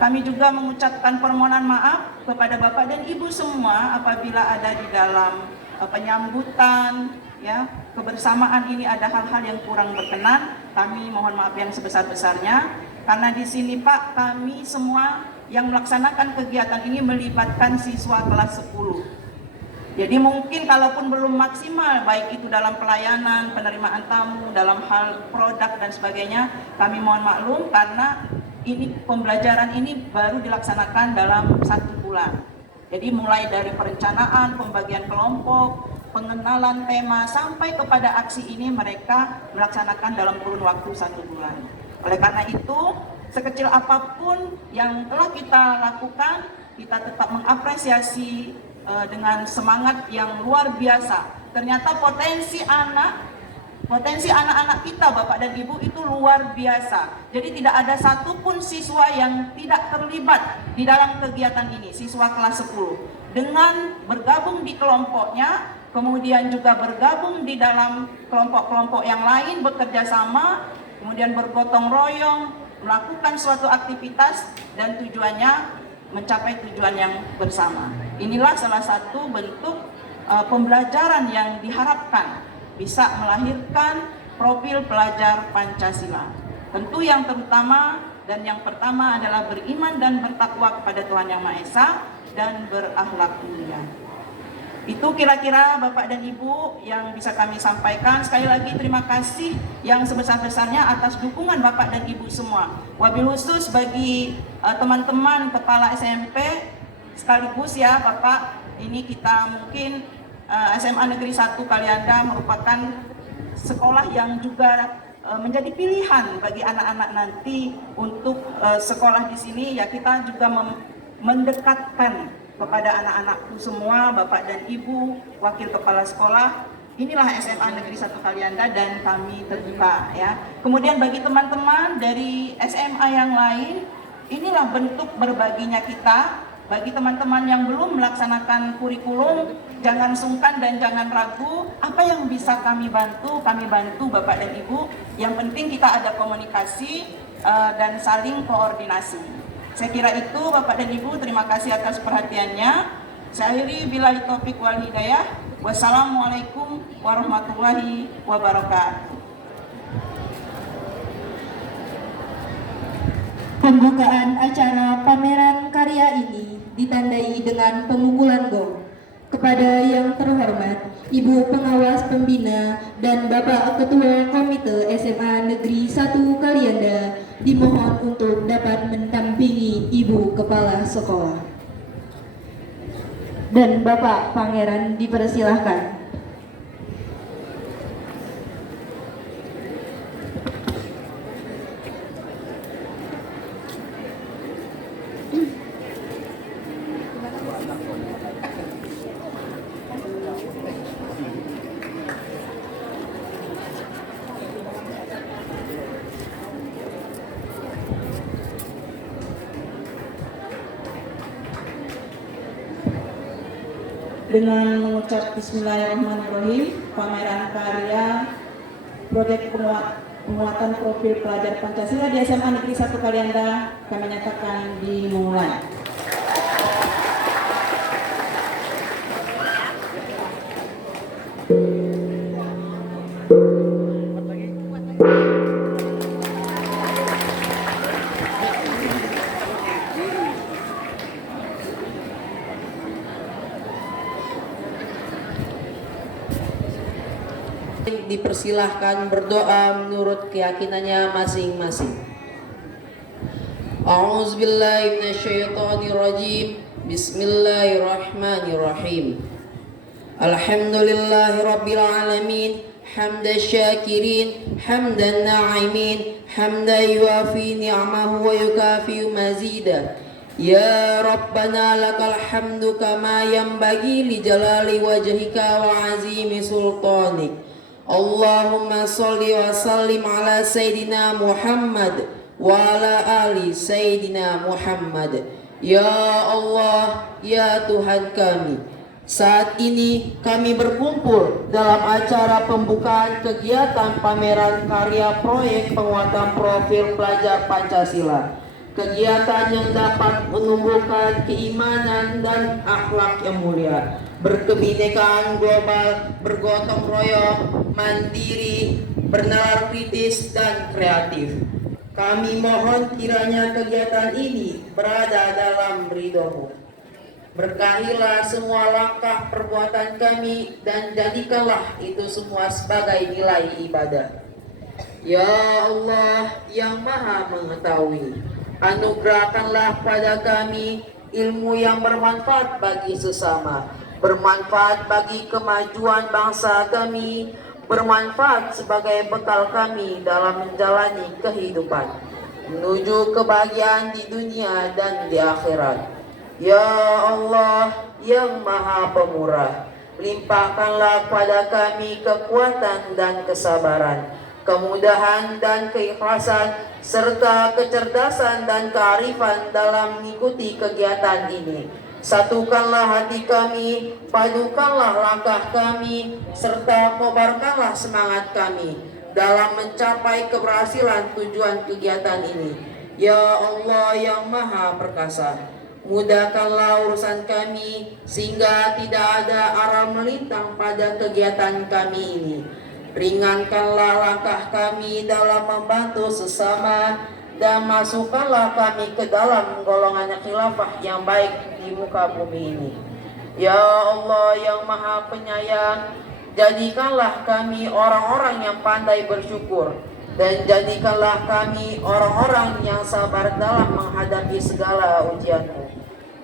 Kami juga mengucapkan permohonan maaf kepada Bapak dan Ibu semua apabila ada di dalam penyambutan, ya, kebersamaan ini ada hal-hal yang kurang berkenan. Kami mohon maaf yang sebesar-besarnya, karena di sini Pak, kami semua yang melaksanakan kegiatan ini melibatkan siswa kelas 10. Jadi mungkin kalaupun belum maksimal, baik itu dalam pelayanan, penerimaan tamu, dalam hal produk dan sebagainya, kami mohon maklum karena ini pembelajaran ini baru dilaksanakan dalam 1 bulan. Jadi mulai dari perencanaan, pembagian kelompok, pengenalan tema, sampai kepada aksi ini mereka melaksanakan dalam kurun waktu 1 bulan. Oleh karena itu, sekecil apapun yang telah kita lakukan, kita tetap mengapresiasi dengan semangat yang luar biasa. Ternyata potensi anak-anak kita, Bapak dan Ibu, itu luar biasa. Jadi tidak ada satupun siswa yang tidak terlibat di dalam kegiatan ini, siswa kelas 10. Dengan bergabung di kelompoknya, kemudian juga bergabung di dalam kelompok-kelompok yang lain, bekerja sama, kemudian bergotong royong, melakukan suatu aktivitas dan tujuannya mencapai tujuan yang bersama. Inilah salah satu bentuk pembelajaran yang diharapkan bisa melahirkan profil pelajar Pancasila. Tentu yang terutama dan yang pertama adalah beriman dan bertakwa kepada Tuhan Yang Maha Esa, dan berakhlak mulia. Itu kira-kira Bapak dan Ibu yang bisa kami sampaikan. Sekali lagi terima kasih yang sebesar-besarnya atas dukungan Bapak dan Ibu semua. Wabil khusus bagi teman-teman kepala SMP sekaligus ya Bapak, ini kita mungkin SMA Negeri 1 Kalianda merupakan sekolah yang juga menjadi pilihan bagi anak-anak nanti untuk sekolah di sini. Ya, kita juga mendekatkan kepada anak-anakku semua, Bapak dan Ibu, Wakil Kepala Sekolah, inilah SMA Negeri 1 Kalianda dan kami terbuka ya. Kemudian bagi teman-teman dari SMA yang lain, inilah bentuk berbaginya kita. Bagi teman-teman yang belum melaksanakan kurikulum, jangan sungkan dan jangan ragu. Apa yang bisa kami bantu Bapak dan Ibu. Yang penting kita ada komunikasi dan saling koordinasi. Saya kira itu Bapak dan Ibu, terima kasih atas perhatiannya. Saya akhiri billahi taufik wal hidayah. Wassalamualaikum warahmatullahi wabarakatuh. Pembukaan acara pameran karya ini ditandai dengan pemukulan gong. Kepada yang terhormat Ibu Pengawas Pembina dan Bapak Ketua Komite SMA Negeri 1 Kalianda dimohon untuk dapat mendampingi Ibu Kepala Sekolah. Dan Bapak Pangeran dipersilahkan. Dengan mengucap Bismillahirrahmanirrahim, pameran karya proyek penguatan profil pelajar Pancasila di SMA Negeri 1 Kalianda kami nyatakan dimulai. Dipersilahkan berdoa menurut keyakinannya masing-masing. A'udzubillahi minasyaitonirrajim. Bismillahirrahmanirrahim. Alhamdulillahirabbil alamin. Hamdan syakirin, hamdan na'imin, hamdan yuafi ni'amahu wa yukafi mazida. Ya Rabbana lakal hamdu kama yanbaghi li jalali wajhika wa azimi sultanik. Allahumma salli wa sallim ala Sayyidina Muhammad wa ala ali Sayyidina Muhammad. Ya Allah, ya Tuhan kami, saat ini kami berkumpul dalam acara pembukaan kegiatan pameran karya proyek penguatan profil pelajar Pancasila. Kegiatan yang dapat menumbuhkan keimanan dan akhlak yang mulia, berkebinekaan global, bergotong royong, mandiri, bernalar kritis dan kreatif. Kami mohon kiranya kegiatan ini berada dalam ridho-Mu. Berkahilah semua langkah perbuatan kami dan jadikanlah itu semua sebagai nilai ibadah. Ya Allah yang Maha Mengetahui, anugerahkanlah pada kami ilmu yang bermanfaat bagi sesama, bermanfaat bagi kemajuan bangsa kami, bermanfaat sebagai bekal kami dalam menjalani kehidupan menuju kebahagiaan di dunia dan di akhirat. Ya Allah yang Maha Pemurah, limpahkanlah pada kami kekuatan dan kesabaran, kemudahan dan keikhlasan, serta kecerdasan dan kearifan dalam mengikuti kegiatan ini. Satukanlah hati kami, padukanlah langkah kami, serta kobarkanlah semangat kami dalam mencapai keberhasilan tujuan kegiatan ini. Ya Allah yang Maha Perkasa, mudahkanlah urusan kami sehingga tidak ada arah melintang pada kegiatan kami ini. Ringankanlah langkah kami dalam membantu sesama dan masukkanlah kami ke dalam golongan khilafah yang baik di muka bumi ini. Ya Allah yang Maha Penyayang, jadikanlah kami orang-orang yang pandai bersyukur, dan jadikanlah kami orang-orang yang sabar dalam menghadapi segala ujian-Mu.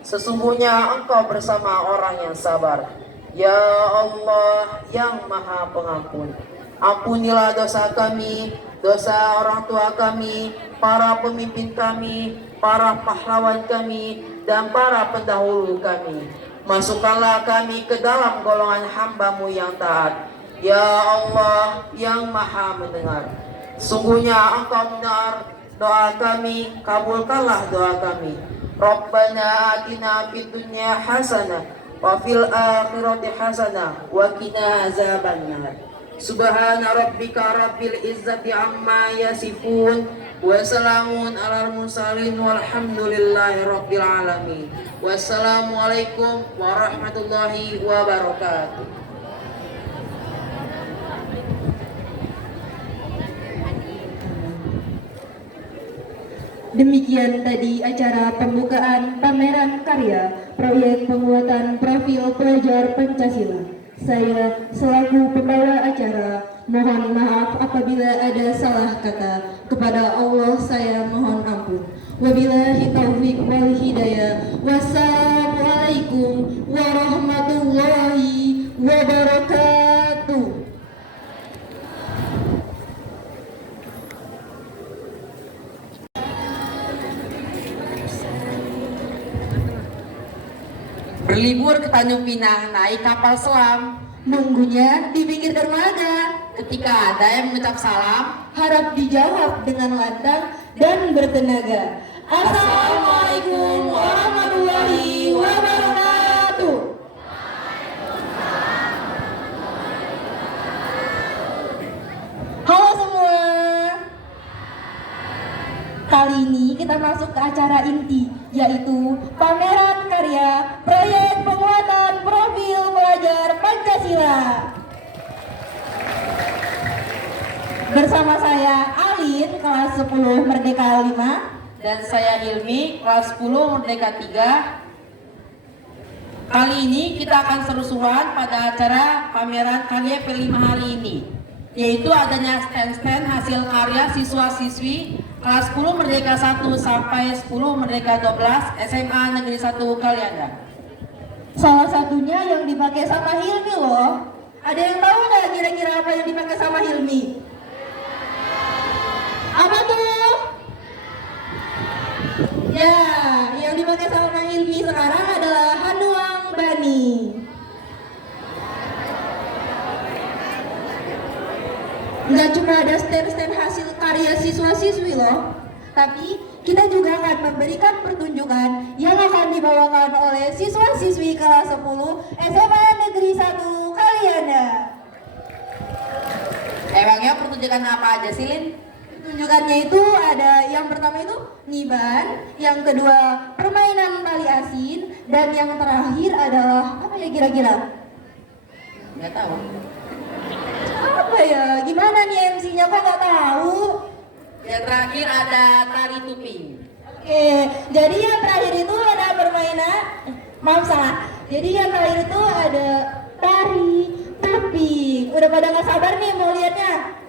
Sesungguhnya Engkau bersama orang yang sabar. Ya Allah yang Maha Pengampun, ampunilah dosa kami, dosa orang tua kami, para pemimpin kami, para pahlawan kami, dan para pendahulu kami. Masukkanlah kami ke dalam golongan hamba-Mu yang taat. Ya Allah yang Maha Mendengar, sungguhnya Engkau mendengar doa kami, kabulkanlah doa kami. Rabbana atina fid dunya hasanah wa fil akhirati hasanah wa qina azabannar. Subhana rabbika rabbil izzati amma yasifun wa salamun alal mursalin walhamdulillahi rabbil alamin. Wassalamualaikum warahmatullahi wabarakatuh. Demikian tadi acara pembukaan pameran karya proyek penguatan profil pelajar Pancasila. Saya selaku pembawa acara mohon maaf apabila ada salah kata. Kepada Allah saya mohon ampun. Wabillahi taufiq wal hidayah. Wassalamualaikum warahmatullahi wabarakatuh. Berlibur ke Tanjung Pinang naik kapal selam. Nunggunya di pinggir dermaga. Ketika ada yang mengucap salam, Harap dijawab dengan lantang dan bertenaga. Assalamualaikum warahmatullahi wabarakatuh. Halo semua. Kali ini kita masuk ke acara inti, yaitu pameran karya proyek penguatan profil pelajar Pancasila. Bersama saya Alin, kelas 10 Merdeka 5. dan saya Hilmi, kelas 10 Merdeka 3. Kali ini kita akan seru-seruan pada acara pameran karya P5 hari ini, yaitu adanya stand-stand hasil karya siswa-siswi kelas 10 Merdeka 1 sampai 10 Merdeka 12 SMA Negeri 1 Kalianda. Salah satunya yang dipakai sama Hilmi loh. Ada yang tahu nggak kira-kira apa yang dipakai sama Hilmi? Apa tuh? Ya, yang dipakai sama Hilmi sekarang adalah Hanuang Bani. Nggak cuma ada stand-stand hasil karya siswa-siswi loh, tapi kita juga akan memberikan pertunjukan yang akan dibawakan oleh siswa-siswi kelas 10 SMA Negeri 1 Kalianda. Emangnya pertunjukan apa aja sih, Lin? Pertunjukannya itu ada yang pertama itu niban, yang kedua permainan tali asin, dan yang terakhir adalah apa ya kira-kira? Nggak tahu. Apa ya? Gimana nih MC-nya kok nggak tahu? Yang terakhir ada tari tuping. Oke, jadi yang terakhir itu ada permainan, maaf salah. Jadi yang terakhir itu ada tari tuping. Udah pada nggak sabar nih mau lihatnya?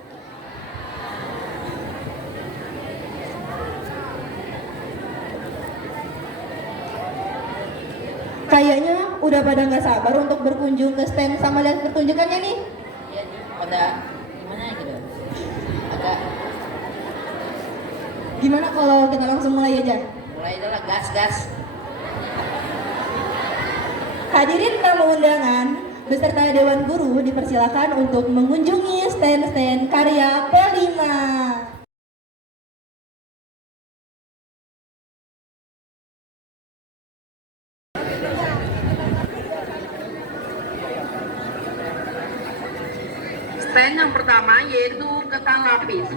Kayaknya udah pada nggak sabar untuk berkunjung ke stand sama lihat pertunjukannya nih. Iya nih, pada gimana gitu? Agak Gimana kalau kita langsung mulai aja? mulai adalah gas. Hadirin tamu undangan beserta Dewan Guru dipersilakan untuk mengunjungi stand-stand karya P5. Stand yang pertama yaitu ketan lapis.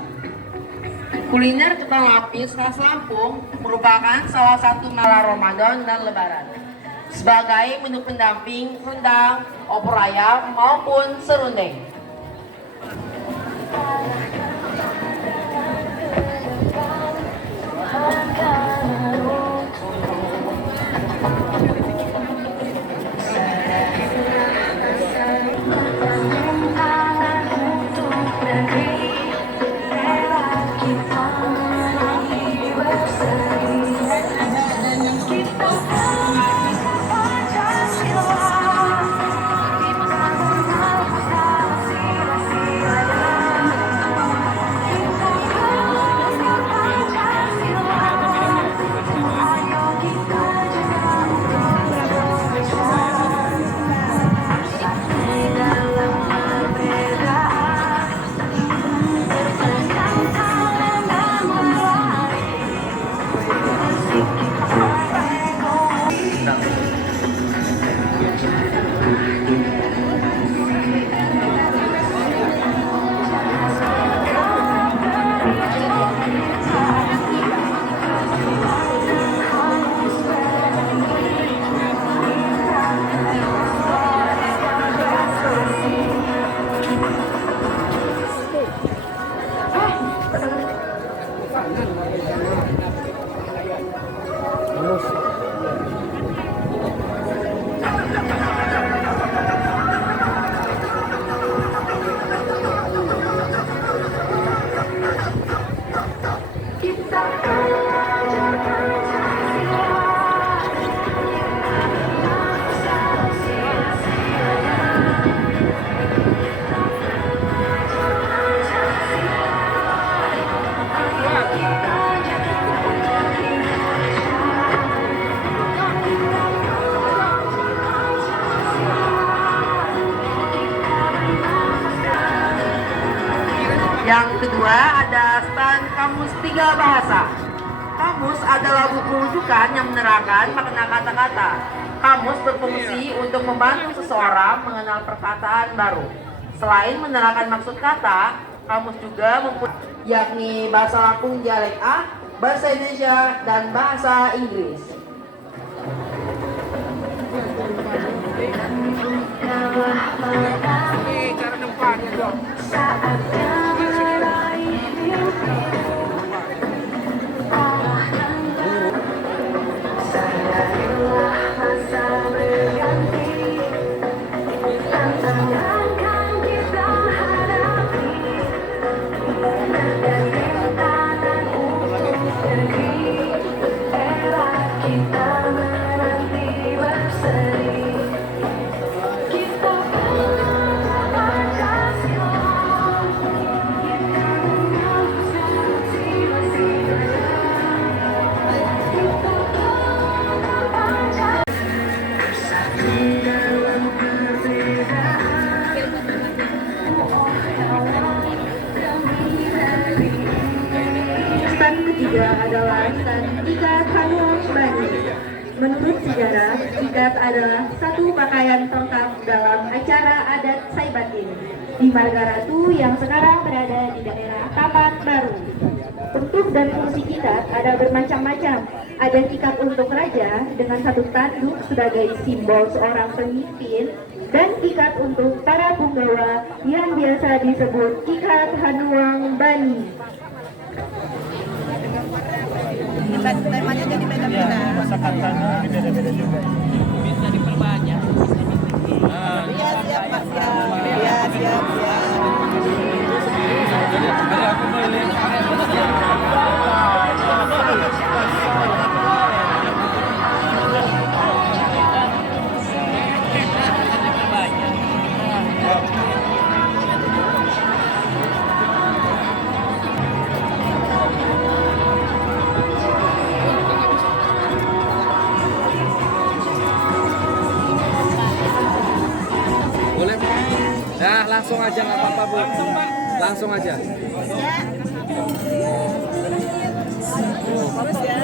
Kuliner ketan lapis khas Lampung merupakan salah satu makanan Ramadan dan Lebaran sebagai menu pendamping rendang, opor ayam maupun serundeng. Yang kedua ada stand Kamus 3 Bahasa. Kamus adalah buku rujukan yang menerangkan makna kata-kata. Kamus berfungsi untuk membantu seseorang mengenal perkataan baru. Selain menerangkan maksud kata, kamus juga mempunyai yakni bahasa Lampung dialek A, bahasa Indonesia, dan bahasa Inggris. Stand ketiga adalah stand ikat Hanuang Bani. Menurut sejarah, ikat adalah satu pakaian tongkat dalam acara adat Saibatin di Margaratu yang sekarang berada di daerah Taman Baru. Bentuk dan fungsi ikat ada bermacam-macam. Ada ikat untuk raja dengan satu tanduk sebagai simbol seorang pemimpin, dan ikat untuk para punggawa yang biasa disebut ikat Hanuang Bani. Temanya jadi beda-beda. Kosakatanya beda-beda juga. Bisa diperbanyak. Iya, siap Pak, siap. Iya, siap, siap. Boleh Bu? Nah, langsung aja nggak apa-apa Bu. Langsung aja.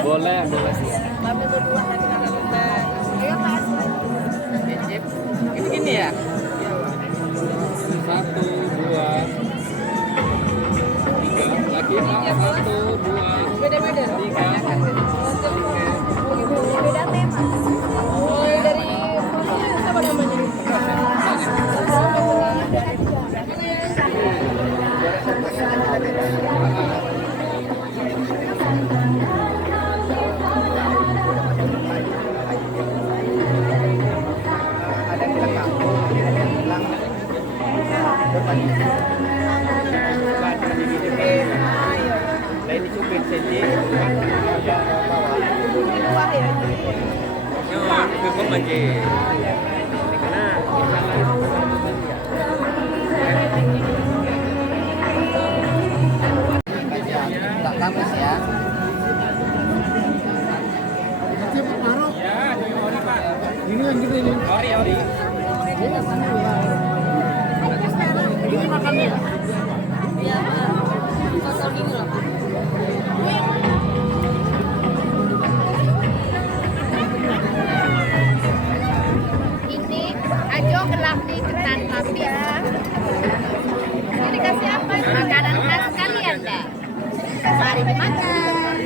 Boleh, boleh. Kami berdua lagi kakak bentar. Ayo Mas. Ini gini ya? 1, 2, 3. Lagi 1, 2. Beda-beda. 3. Beda tema. Mulai dari apa namanya? Ini cupit saja. Wah ya. Cukup aja. Karena Tak kamus ya. ini kan gitu ini. Ori. Ini makannya. Iya, sosok ini loh. Ini ajo gelap di ketan lapis. Ini dikasih apa? Makanan khas kalian dah. Mari makan.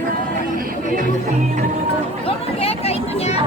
Tolong ya ke itunya.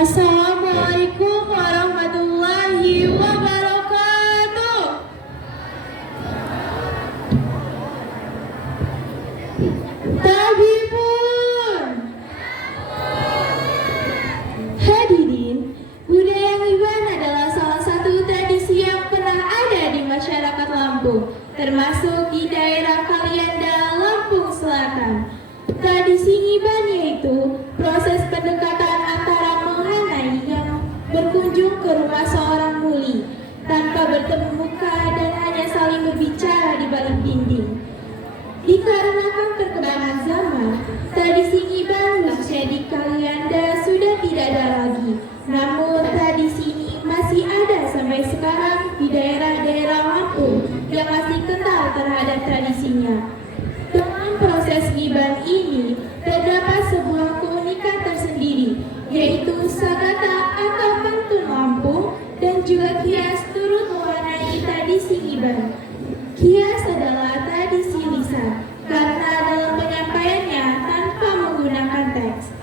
Assalamualaikum warahmatullahi wabarakatuh. Tabibun. Hadirin, budaya ngiban adalah salah satu tradisi yang pernah ada di masyarakat Lampung, termasuk di daerah Kalianda, Lampung Selatan. Tradisi ngiban yaitu proses pendekatan antara menghanai yang berkunjung ke rumah seorang muli tanpa bertemu muka dan hanya saling berbicara di balik dinding. Dikarenakan perkembangan zaman, tradisi ngiban khususnya di Kalianda sudah tidak ada lagi. Namun tradisi ini masih ada sampai sekarang di daerah-daerah Lampung yang masih kental terhadap tradisinya. Dengan proses ngiban ini, terdapat sebuah keunikan tersendiri, yaitu sagata atau pantun Lampung dan juga kias turut mewarnai tradisi ngiban. Kias adalah tradisi lisan, karena dalam penyampaiannya tanpa menggunakan teks.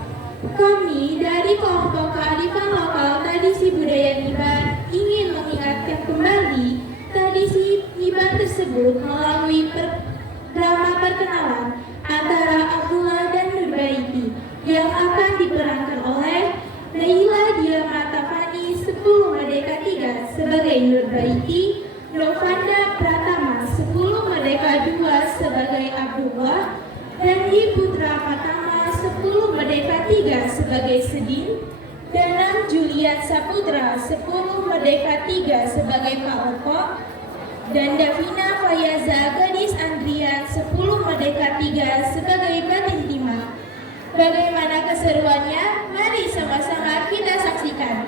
Kami dari kelompok kearifan lokal tradisi budaya ngiban ingin mengingatkan kembali tradisi ngiban tersebut melalui drama perkenalan antara Abdullah dan Nurbaiti yang akan diperankan oleh Laila Diamata Fani 10 Merdeka 3 sebagai Nurbaiti, Novanda Pratama 10 Merdeka 2 sebagai Abdullah, dan Ibu Pratama 10 Merdeka 3 sebagai Sedin, dan Julian Saputra 10 Merdeka 3 sebagai Pak Opo, dan Davina Fayaza Gadis Andrian 10 Merdeka 3 sebagai Batin Timah. Bagaimana keseruannya? Mari sama-sama kita saksikan.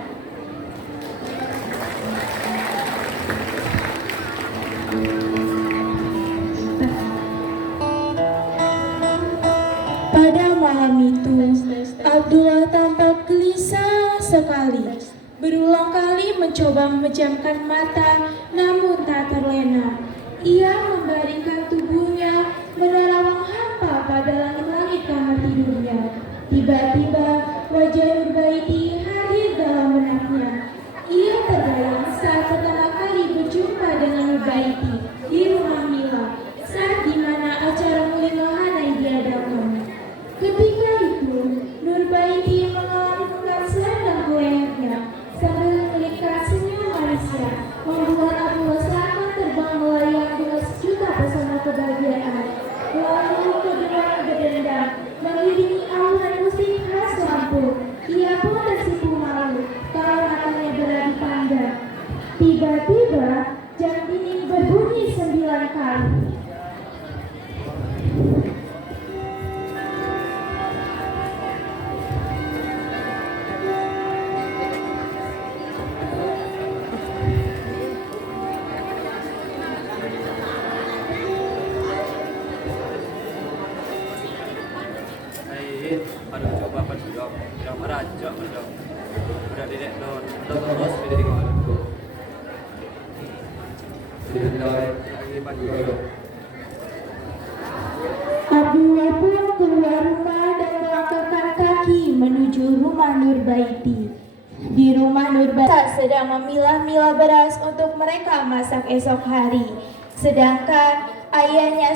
Pada malam itu, Abdullah tampak gelisah sekali. Berulang kali mencoba memejamkan mata, namun tak terlena. Ia membaringkan tubuhnya menerawang hampa pada langit-langit kamar tidurnya. Tiba-tiba wajah Nurbaiti hadir dalam benaknya. Ia terbayang saat pertama kali berjumpa dengan Nurbaiti di rumah Mila, saat dimana acara muli menghanai diadakan. Ketika itu, Nurbaiti mengalungkan selendang ke lehernya sambil memberikan senyum manisnya, membuat Abdullah seakan terbang melayang dengan sejuta pesona kebahagiaan. Lalu keduanya berdendam, mengiringi alunan musik khas Lampung. Ia pun tersipu malu kalau matanya beradu pandang. Tiba-tiba jam dinding berbunyi 9 kali. Aduh, coba apa sih dong? Yang merajuk dong. Udah dedek dong. Terus dari kemana? Abdullah pun keluar rumah dan melangkahkan kaki menuju rumah Nurbaiti. Di rumah Nurbaiti sedang memilah-milah beras untuk mereka masak esok hari. Sedangkan ayahnya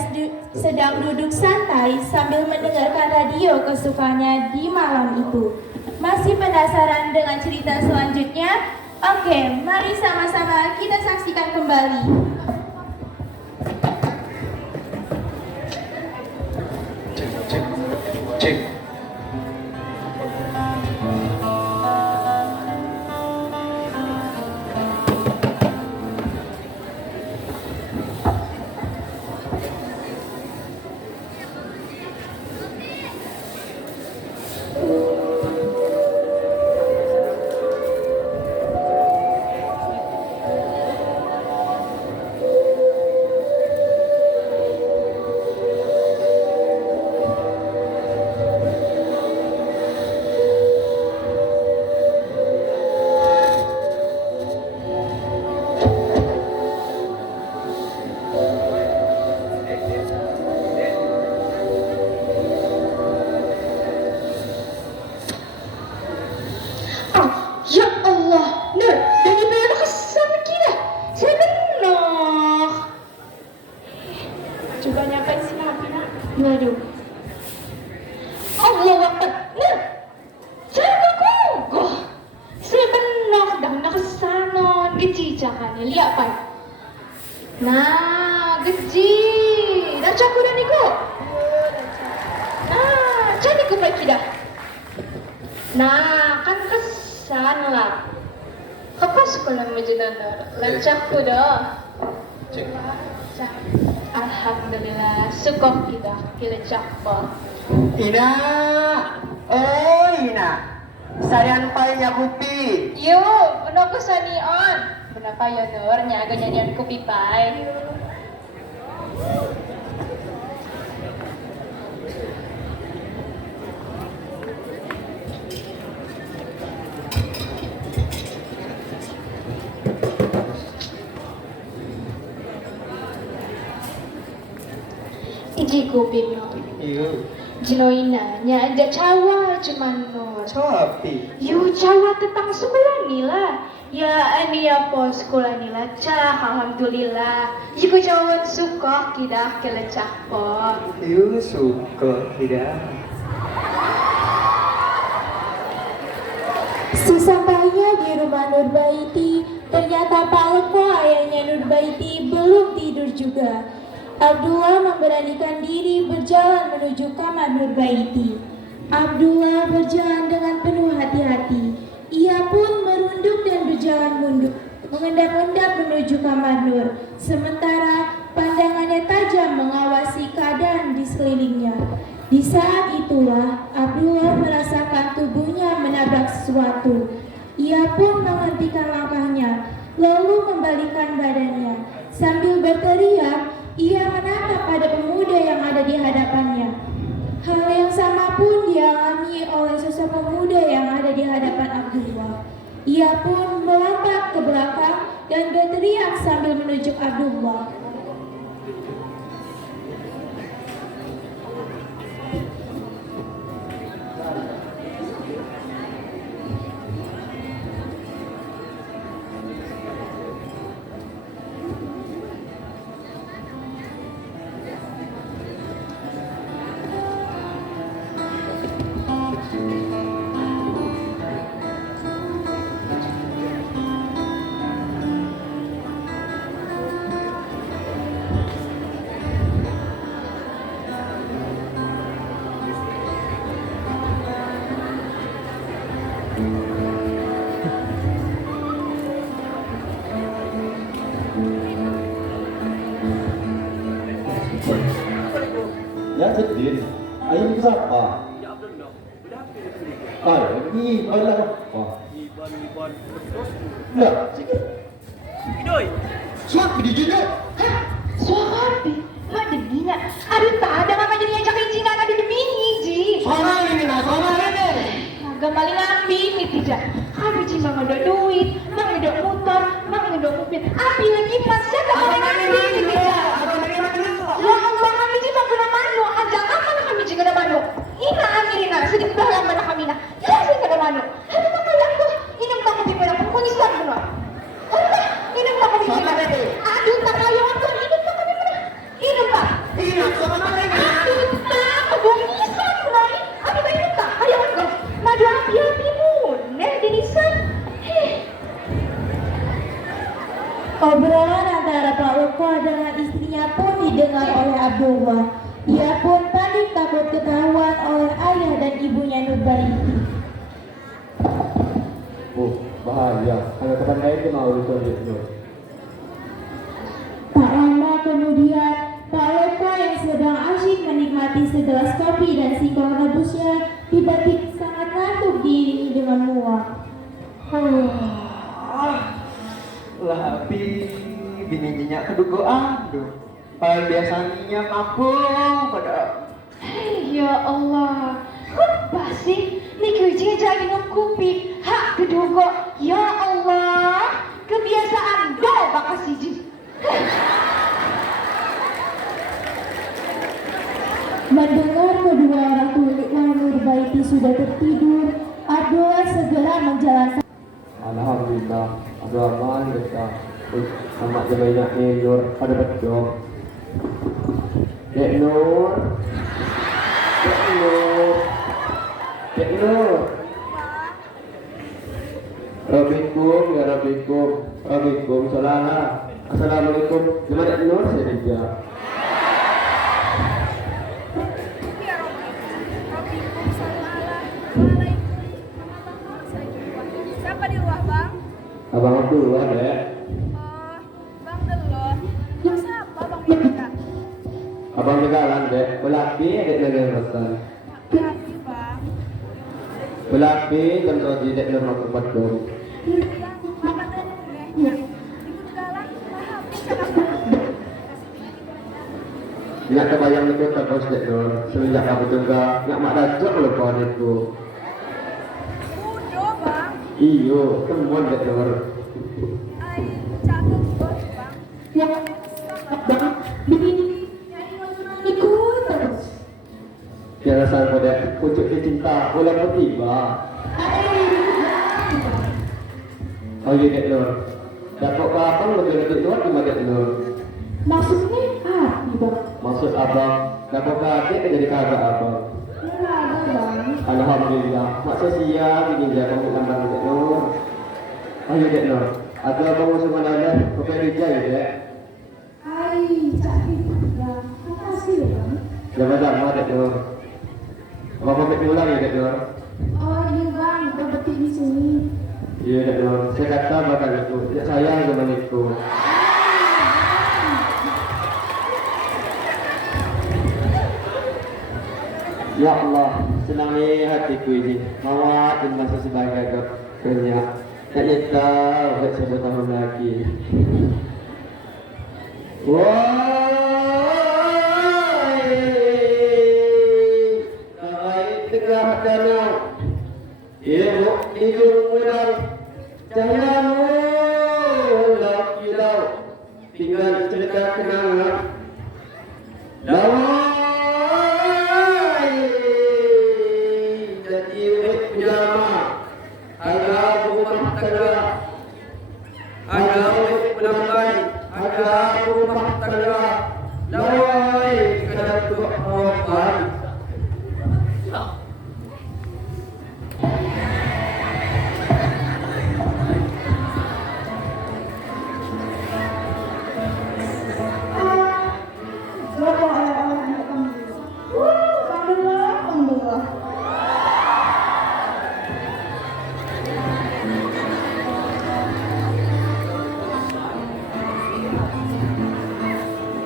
sedang duduk santai sambil mendengarkan radio kesukaannya di malam itu. Masih penasaran dengan cerita selanjutnya? Oke, mari sama-sama kita saksikan kembali. Cek. kupay kita. Nah, kan kesan lah. Kapas ko lang medyo na lancak ko dah. Cek. Alhamdulillah, sukok kita kilancak po. Ina, oh Ina, sarian palnya kupi. Yo, ano ko sa nion? Kenapa ya Nur, nyaga nyanyian kopi pie. Iji kopi Nur. Iyo, Jinoina, nya ada cawa cuman Nur. copi. Yu cawa tentang sekolah nila. Ya ini ya po sekolah nila cah alhamdulillah. Jika cawan suka kita kelecah po. Iyo suka tidak. Sesampainya di rumah Nurbaiti, ternyata Pak Leko ayahnya Nurbaiti belum tidur juga. Abdullah memberanikan diri berjalan menuju kamar Nurbaiti. Abdullah berjalan dengan penuh hati-hati. Ia pun merunduk dan berjalan mundur, mengendap-endap menuju kamar Nur. Sementara pandangannya tajam mengawasi keadaan di sekelilingnya. Di saat itulah Abdullah merasakan tubuhnya menabrak sesuatu. Ia pun menghentikan langkahnya, lalu membalikan badannya. Sambil berteriak, ia menatap pada pemuda yang ada di hadapannya. Hal yang sama pun dialami oleh sosok pemuda yang ada di hadapan Abdullah. Ia pun melompat ke belakang dan berteriak sambil menunjuk Abdullah. Ya Jedin, ayo ini siapa? Ayo, Iban lah apa? Iban. Lah, sikit. Idoy. Suat bidinya. Hah? Suami? Mak deginya. Aduh tak ada mama jadi ajak izinan ada di bini ji. Soalnya ini nah, soalnya ini. Agak maling ambi ini tidak. Kami cuma ada duit, mak ada motor, mak ada mobil. Api lagi mas ya tak maling ambi ini tidak. Ya Allah kami cuma kena manu. Ajak apa nak kami cuma kena manu? Ina amirina sedikit dalam mana kami nak. Ya saya kena manu. Ada tak kayak tu? Ini tak kami pernah pengkonisan benar. Ada ini tak kami pernah. Aduh tak kayak tu. Ini tak kami pernah. Ini pak. Ina, sama mana ini? Aduh tak pengkonisan benar. Aduh tak ini tak. Ayo kau. Madu api-api pun. Dinisan. Obrolan antara Pak Loko dengan istrinya pun didengar oleh Abdullah. Ia pun panik takut ketahuan oleh ayah dan ibunya Nurbaiti. Oh, bahaya. Kalau tetangga itu mau dicuri itu. Tak lama kemudian, Pak Loko yang sedang asyik menikmati segelas kopi dan singkong rebusnya tiba-tiba sangat ngantuk diiringi dengan muak. Lapi bininya kedugo aduh. Paling biasanya kampung pada. Hei ya Allah, apa sih? Nih kucing jadi kopi, hak kedugo. Ya Allah, kebiasaan do bakal siji. Mendengar kedua orang tua Nurbaiti sudah tertidur, Abdullah segera menjalankan. Alhamdulillah, ada aman kita. Sama jemaahnya Nur, ada betul. Dek Nur. Assalamualaikum, ya Rabbikum. Assalamualaikum, salam. Assalamualaikum, jemaah Nur saya dijak. Siapa di luar, Bang? Abang Abdullah, Dek. Oh, Bang Delor. Yang siapa, Bang Pemita? Abang Begalan, Dek. Belapi, Dek Lele Rosan. Makasih, Bang. Belapi, dan Rodi, Dek Lele Rosan. Bang, makan dulu deh. Ikut galang, mahal. Cakap banget. Ingat kebayang itu terus, Dek Nur. Semenjak aku tunggu, nggak mak dajuk loh kawan itu. Udah, Bang. Iyo, temuan Dek Nur. Ay, cakep bos, Bang. Ya, Bang, begini. Ikut terus. Jangan sampai Dek, pucuk cinta, ulang tiba. Oh iya Dek Nur. Dapat kapan lebih Dek Nur di Dek Nur? Maksudnya apa, Bang? Maksud abang, dapat kakek jadi kakak abang. Enggak ada, Bang. Alhamdulillah, maksud siang ingin jaga menambah Dek Nur. Oh iya Dek Nur, ada abang musuh mana ada? Kopi Rija ya Dek? Hai, cantik Bang. Makasih ya, Bang. Sama-sama Dek Nur. Abang kopi ulang ya Dek Nur? Oh iya, Bang. Dapat di sini. Iya Dek Nur, saya kata bakal itu, tidak sayang zaman itu. Ya Allah, senang nih hatiku ini. Mawat dan masih sebagai banyak. Tak tahu, tak sebut tahun lagi. Wahai, kawai tengah danau, ibu hidung menang, cahayamu lap kilau, tinggal cerita kenangan. Lawai, jadi urip pujama, agak rumah tangga, agak urip penambai, agak rumah tangga. Lawai, kada tuh harapan.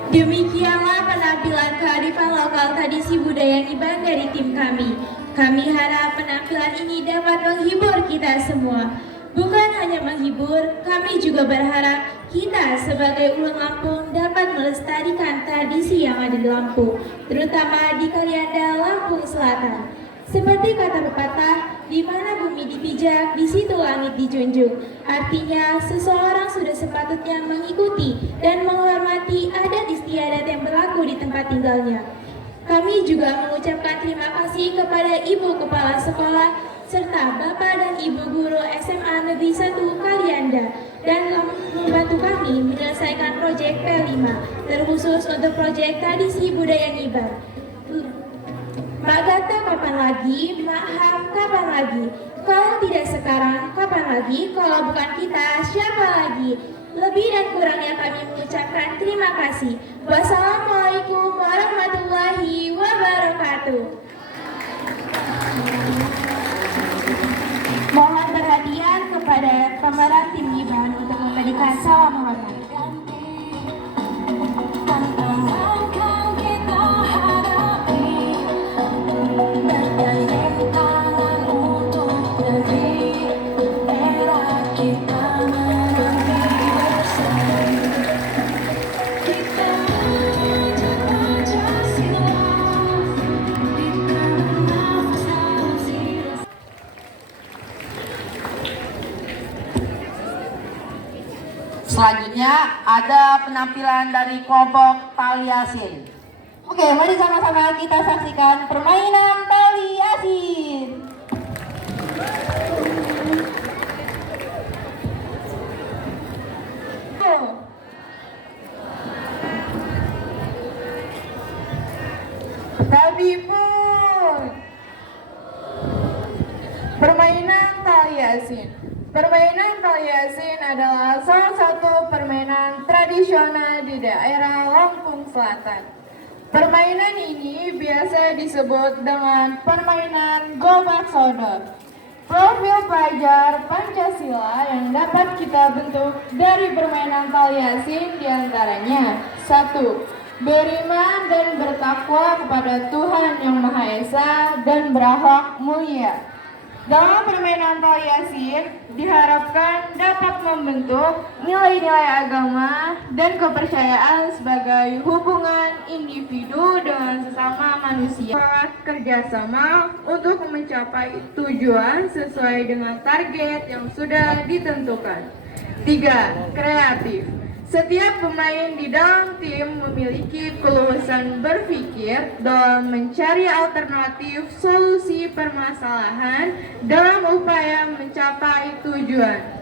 Demikianlah penampilan kearifan lokal tradisi budaya Ngiban dari tim kami. Kami harap penampilan ini dapat menghibur kita semua. Bukan hanya menghibur, kami juga berharap kita sebagai ulang Lampung dapat melestarikan tradisi yang ada di Lampung, terutama di Kalianda, Lampung Selatan. Seperti kata pepatah, di mana bumi dipijak, di situ langit dijunjung. Artinya, seseorang sudah sepatutnya mengikuti dan menghormati adat istiadat yang berlaku di tempat tinggalnya. Kami juga mengucapkan terima kasih kepada Ibu Kepala Sekolah serta Bapak dan Ibu Guru SMA Negeri 1 Kalianda dan membantu kami menyelesaikan proyek P5 terkhusus untuk proyek tradisi budaya Ngiban. Mbak Gata kapan lagi? Maaf, kapan lagi? Kalau tidak sekarang, kapan lagi? Kalau bukan kita, siapa lagi? Lebih dan kurangnya kami mengucapkan terima kasih. Wassalamualaikum warahmatullahi wabarakatuh. Mohon perhatian kepada pemeran tim Ngiban untuk memberikan salam hormat. Selanjutnya ada penampilan dari kelompok Tali Asin. Oke, mari sama-sama kita saksikan permainan tali asin. Tapi pun permainan tali asin. Permainan tali asin adalah salah satu permainan tradisional di daerah Lampung Selatan. Permainan ini biasa disebut dengan permainan gobak sodor. Profil pelajar Pancasila yang dapat kita bentuk dari permainan Talyasin diantaranya: 1. Beriman dan bertakwa kepada Tuhan Yang Maha Esa dan berakhlak mulia. Dalam permainan Talyasin diharapkan dapat membentuk nilai-nilai agama dan kepercayaan sebagai hubungan individu dengan sesama manusia. Kerjasama untuk mencapai tujuan sesuai dengan target yang sudah ditentukan. 3. Kreatif. Setiap pemain di dalam tim memiliki keluasan berpikir dalam mencari alternatif solusi permasalahan dalam upaya mencapai tujuan.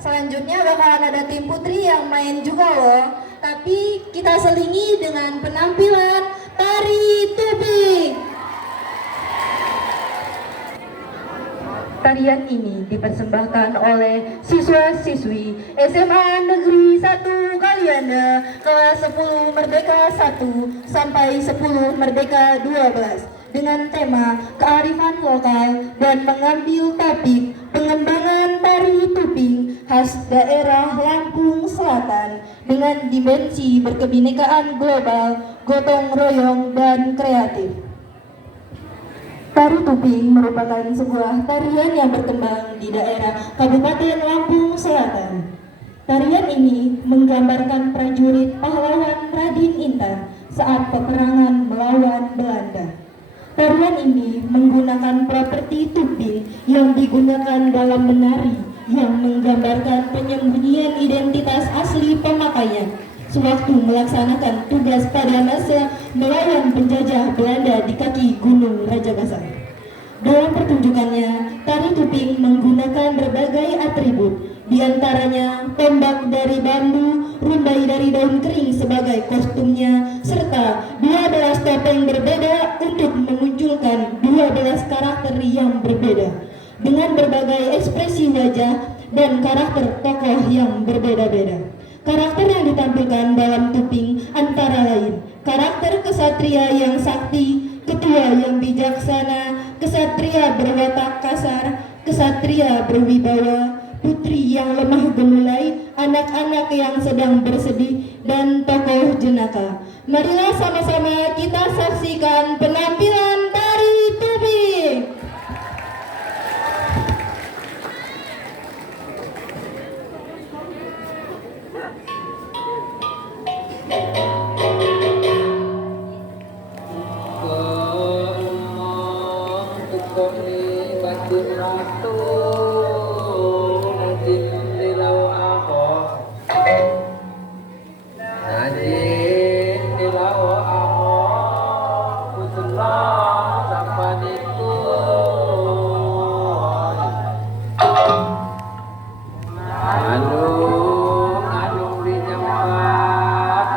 Selanjutnya bakalan ada tim putri yang main juga loh. Tapi kita selingi dengan penampilan tari tubing. Tarian ini dipersembahkan oleh siswa-siswi SMA Negeri 1 Kalianda kelas 10 Merdeka 1 sampai 10 Merdeka 12 dengan tema kearifan lokal dan mengambil topik pengembangan tari tuping khas daerah Lampung Selatan dengan dimensi berkebinekaan global, gotong royong, dan kreatif. Tari tuping merupakan sebuah tarian yang berkembang di daerah Kabupaten Lampung Selatan. Tarian ini menggambarkan prajurit pahlawan Raden Intan saat peperangan melawan Belanda. Tarian ini menggunakan properti tuping yang digunakan dalam menari yang menggambarkan penyembunyian identitas asli pemakainya sewaktu melaksanakan tugas pada masa melawan penjajah Belanda di kaki Gunung Rajabasa. Dalam pertunjukannya, tari tuping menggunakan berbagai atribut, diantaranya tombak dari bambu, rumbai dari daun kering sebagai kostumnya, serta 12 topeng berbeda untuk memunculkan 12 karakter yang berbeda, dengan berbagai ekspresi wajah dan karakter tokoh yang berbeda-beda. Karakter yang ditampilkan dalam tuping antara lain karakter kesatria yang sakti, ketua yang bijaksana, kesatria berwatak kasar, kesatria berwibawa, putri yang lemah gemulai, anak-anak yang sedang bersedih, dan tokoh jenaka. Marilah sama-sama kita saksikan penampilan tari tuping. Alung di jembat,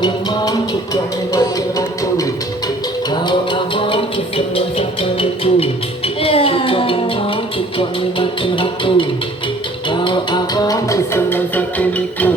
limang, cukup limang satu. Kau abang kesenang satu itu. Cukup limang satu. Kau abang kesenang satu itu.